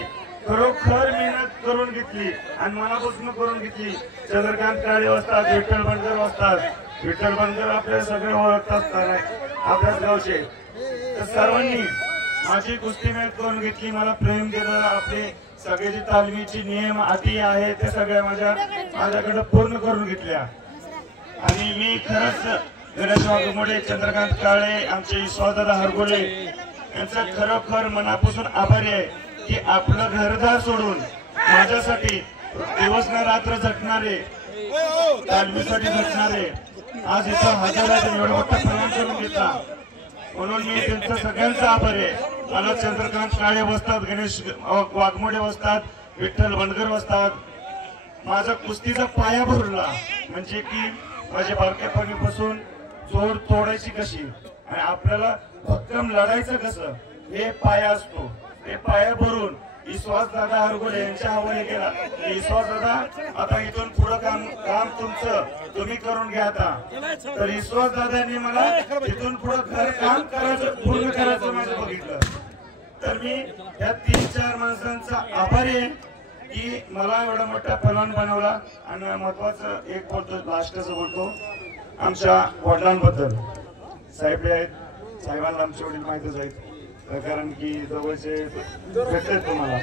खरोखर मेहनत करून घेतली आणि मनापासून करून घेतली. चंद्रकांत काळे वस्ताद, विठ्ठल बनकर वस्ताद. विठ्ठल बनकर आपल्या सगळे ओळखत असतात आपल्याच गावचे. तर सर्वांनी माझी कुस्ती मेहनत करून घेतली. मला प्रेम दिलं. आपले सगळे जे तालमीचे नियम अटी आहे ते सगळ्या माझ्याकडे पूर्ण करून घेतल्या. आणि मी खरंच गणेश वाघमोडे, चंद्रकांत काळे, आमचे विश्वासदादा हरगोले यांचा खरोखर मनापासून आभारी आहे की आपलं घरदार सोडून माझ्यासाठी दिवस न रात्र झटणारे तालमीसाठी झटणारे आज इथं हजर आहेत. एवढा मोठा प्रमाण करून घेतला म्हणून मी त्यांचा सगळ्यांचा आभारी आहे. मला चंद्रकांत काळे वस्ताद, गणेश वाघमोडे वस्ताद, विठ्ठल बनकर वस्ताद माझा कुस्तीचा पाया भरला. म्हणजे की माझ्या बारक्यापणीपासून जोड तोडायची कशी आणि आपल्याला भक्कम लढायचं कसं हे पाया असतो. ते पाया भरून विश्वास दादा हरगोले यांच्या हवाले केला. विश्वास दादा आता इथून पुढं काम तुमचं तुम्ही करून घ्या. आता तर विश्वास दादांनी मला इथून पुढं घर काम करायचं पूर्ण करायचं माझं बघितलं. तर मी या 3-4 माणसांचा आभारी आहे की मला एवढा मोठा पहलवान बनवला. आणि महत्वाचं एक बोलतो, लास्टचं बोलतो आमच्या वडिलांबद्दल. साहेब आहेत, साहेबांना आमचे वडील माहितच आहेत कारण की जवळचे भेटतात तुम्हाला.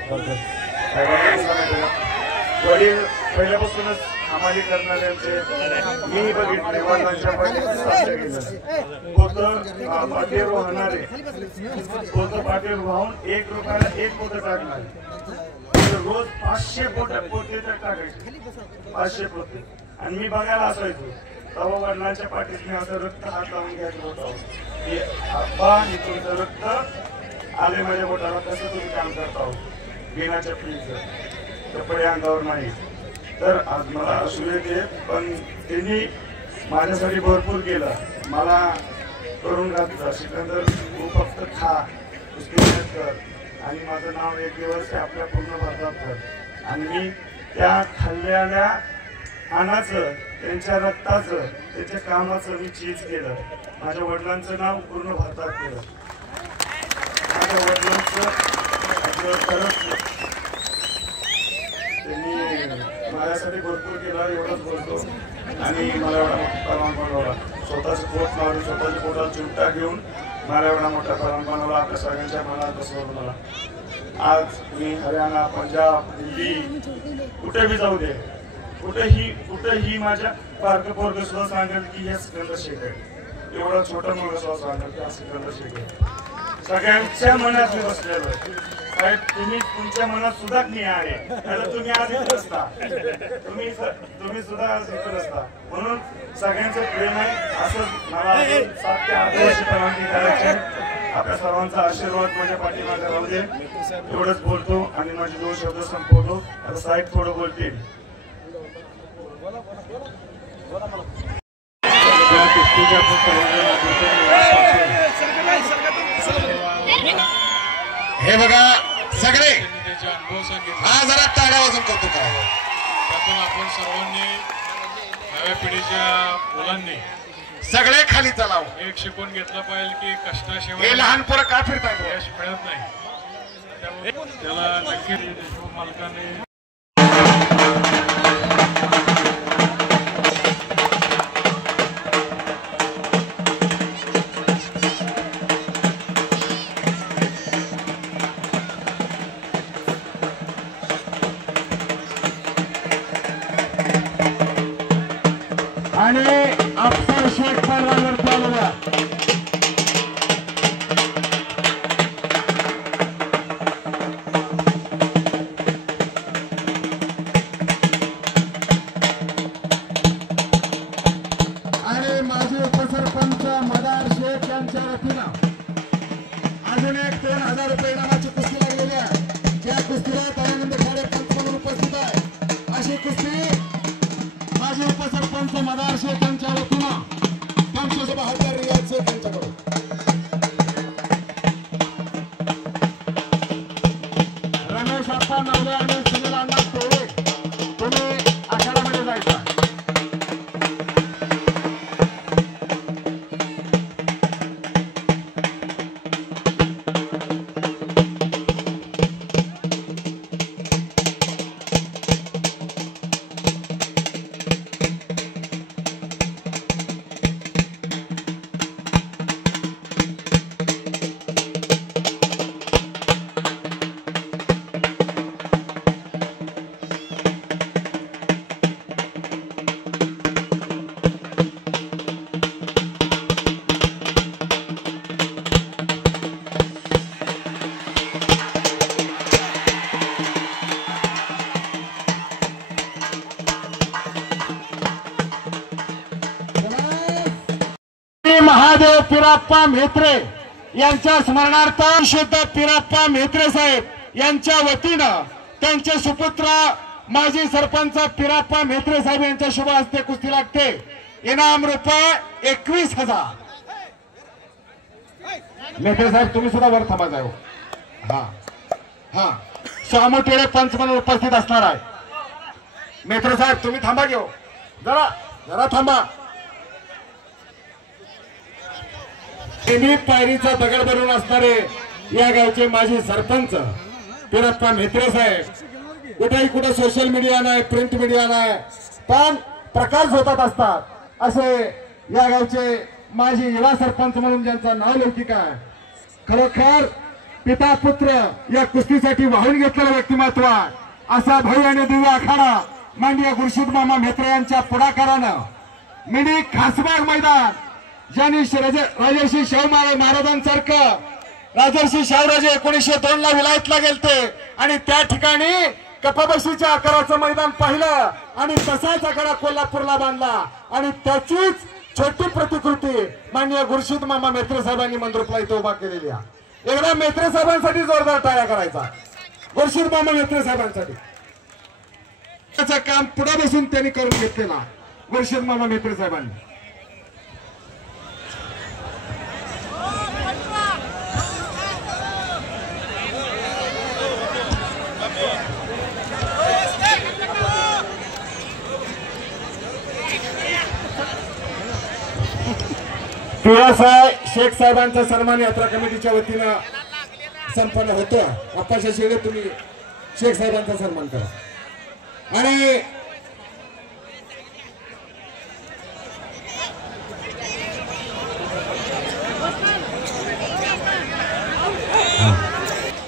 वडील पहिल्यापासूनच हमाली करणाऱ्यांचे मी बघितले. वडिलांच्या पोतं पाठीवर वाहणारे, पोतं पाठीवर वाहून 1 रुपयाला 1 पोतं टाकणार. रोज 500 पोते तर टाकायचे, 500 पोते. आणि मी बघायला असायचो तेव्हा वडिलांच्या पाठीत मी असं रक्त हात लावून घ्यायचं होतं की अब्बा मी तुमचं रक्त आले माझ्या बोटाला. कसं तुम्ही काम करता बिना चपलीचं, कपडे अंगावर नाही. तर आज मला असू येते पण त्यांनी माझ्यासाठी भरपूर केलं. मला करून घातलं सिकंदर तू फक्त खा, कुस्ती मेहनत कर आणि माझं नाव 1 दिवस आपल्या पूर्ण भारतात कर. आणि मी त्या खाल्लेल्या अन्नाचं, त्यांच्या रक्ताचं, त्यांच्या कामाचं मी चीज केलं. माझ्या वडिलांचं नाव पूर्ण भारतात केलं. माझ्या वडिलांचं खरंच त्यांनी माझ्यासाठी भरपूर केला एवढंच बोलतो. आणि मला एवढा मोठा पहलवान बनवला. स्वतःचं पोट मारून स्वतःच्या पोटाला चिमटा घेऊन मला एवढा मोठा पहलवान बनवला. आपल्या सगळ्यांच्या मनात बसवलं मला. आज मी हरियाणा, पंजाब, दिल्ली कुठे बी जाऊ दे, कुठेही माझ्या बारकं पोरगं सुद्धा सांगेल की हे सिकंदर शेख आहे. एवढा छोटा मुलगा सुद्धा सांगेल की हा सिकंदर शेख आहे. सगळ्यांच्या मनात मी बसलेलो आहे. साहेब तुम्ही तुमच्या मनात सुद्धा नाही आहे त्याला तुम्ही आज इथं असता तुम्ही सुद्धा आज इथं असता म्हणून सगळ्यांचं प्रेम आहे असं मला 7 ते 8 वर्ष परवानगी करायची आपल्या सर्वांचा आशीर्वाद माझ्या पाठीमागे राहू दे एवढंच बोलतो आणि माझे 2 शब्द संपवतो आता साहेब थोडं बोलतील हे बघा सगळे हा जरा टाळ्या वाजून करतो काय त्यातून आपण सर्वांनी नव्या पिढीच्या मुलांनी सगळे खाली चलाव एक शिकून घेतलं पाहिजे की कष्टाशिवाय हे लहान पोरं का फिरताय यश मिळत नाही त्यामुळे त्याला नक्की देशमुख मालकाने आणि अफसर शेख पैलवानवरती आलेला आणि माजी उपसरपंच मदार शेख यांच्या वतीनं अजून एक 3000 रुपये इनामाची कुस्ती लागलेली आहे त्या कुस्तीला दयानंद खाडे पंच म्हणून उपस्थित आहे अशी कुस्ती माजी उपसरपंच मदार शेख यांच्या वतीनं 572 रियाज शेख यांच्याकडून रमेश अप्पा नवले आणि सुनील अण्णा टोळे तुम्ही आखाड्यामध्ये जायचा महादेव पिराप्पा म्हेत्रे यांच्या स्मरणार्थ शुद्ध पिराप्पा म्हेत्रे साहेब यांच्या वतीनं त्यांचे सुपुत्र माजी सरपंच पिराप्पा म्हेत्रे साहेब यांच्या शुभ हस्ते कुस्ती लागते इनाम रुपये 21,000 म्हेत्रे साहेब तुम्ही सुद्धा वर थांबा जाऊ हा हा शामू टेळे पंच म्हणून उपस्थित असणार आहे म्हेत्रे साहेब तुम्ही थांबा घेऊ जरा थांबा पायरीचा दगड बनवून असणारे या गावचे माजी सरपंच पिराप्पा म्हेत्रे साहेब कुठे सोशल मीडिया नाही प्रिंट मीडिया नाही पण प्रकाश होतात असतात असे या गावचे माजी युवा सरपंच म्हणून ज्यांचं नाव लौकिक आहे खरोखर पिता पुत्र या कुस्तीसाठी वाहून घेतलेलं व्यक्तिमत्व असा भव्य आणि दिव्य आखाडा माननीय गुरुशीद मामा म्हेत्रे यांच्या पुढाकारानं मिनी खासबाग मैदान ज्यांनी राजर्षी शाहू महाराजांसारखं राजर्षी शाहूराजे 1902 ला विलायतला गेलते आणि त्या ठिकाणी कपाबशीच्या आकाराचं मैदान पाहिलं आणि तसाच आकडा कोल्हापूरला बांधला आणि त्याचीच छोटी प्रतिकृती माननीय गुरुशीद मामा म्हेत्रे साहेबांनी मंद्रुपला इथे उभा केलेली आहे एकदा म्हेत्रे साहेबांसाठी जोरदार टाळ्या करायचा गुरुशीद मामा म्हेत्रे साहेबांसाठी त्याचं काम पुढे बसून त्यांनी करून घेतलेला गुरुशीद मामा म्हेत्रे साहेबांनी पिरासाहेब शेख साहेबांचा सन्मान यात्रा कमिटीच्या वतीनं संपन्न होतो अप्पाशा शेळे तुम्ही शेख साहेबांचा सन्मान करा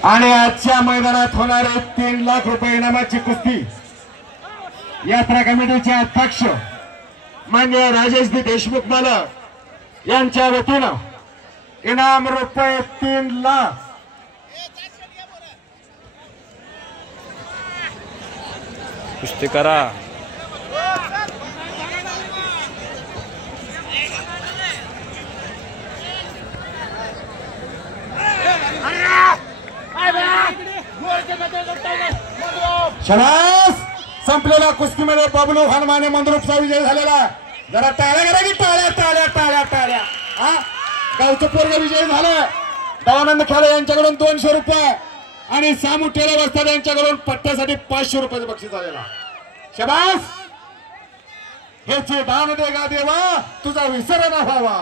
आणि आजच्या मैदानात होणारे 3 लाख रुपये इनामाची कुस्ती यात्रा कमिटीचे अध्यक्ष माननीय राजेश देशमुख मालक यांच्या वतीनं इनाम रुपये 3 लाख कुस्ती करा. शबास. संपलेल्या कुस्तीमध्ये बबलू हनुमाने मंद्रुपचा विजय झालेला. जरा टाळ्या करा की टाळ्या टाळ्या टाळ्या टाळ्या. हा गावचं पोरग विजय झालं. दवानंद खेळे यांच्याकडून 200 रुपये आणि सामू टेला वस्ताद यांच्याकडून पट्ट्यासाठी 500 रुपयाचं बक्षीस आलेला. शबास. हेचे दान दे गा देवा तुझा विसर न व्हावा.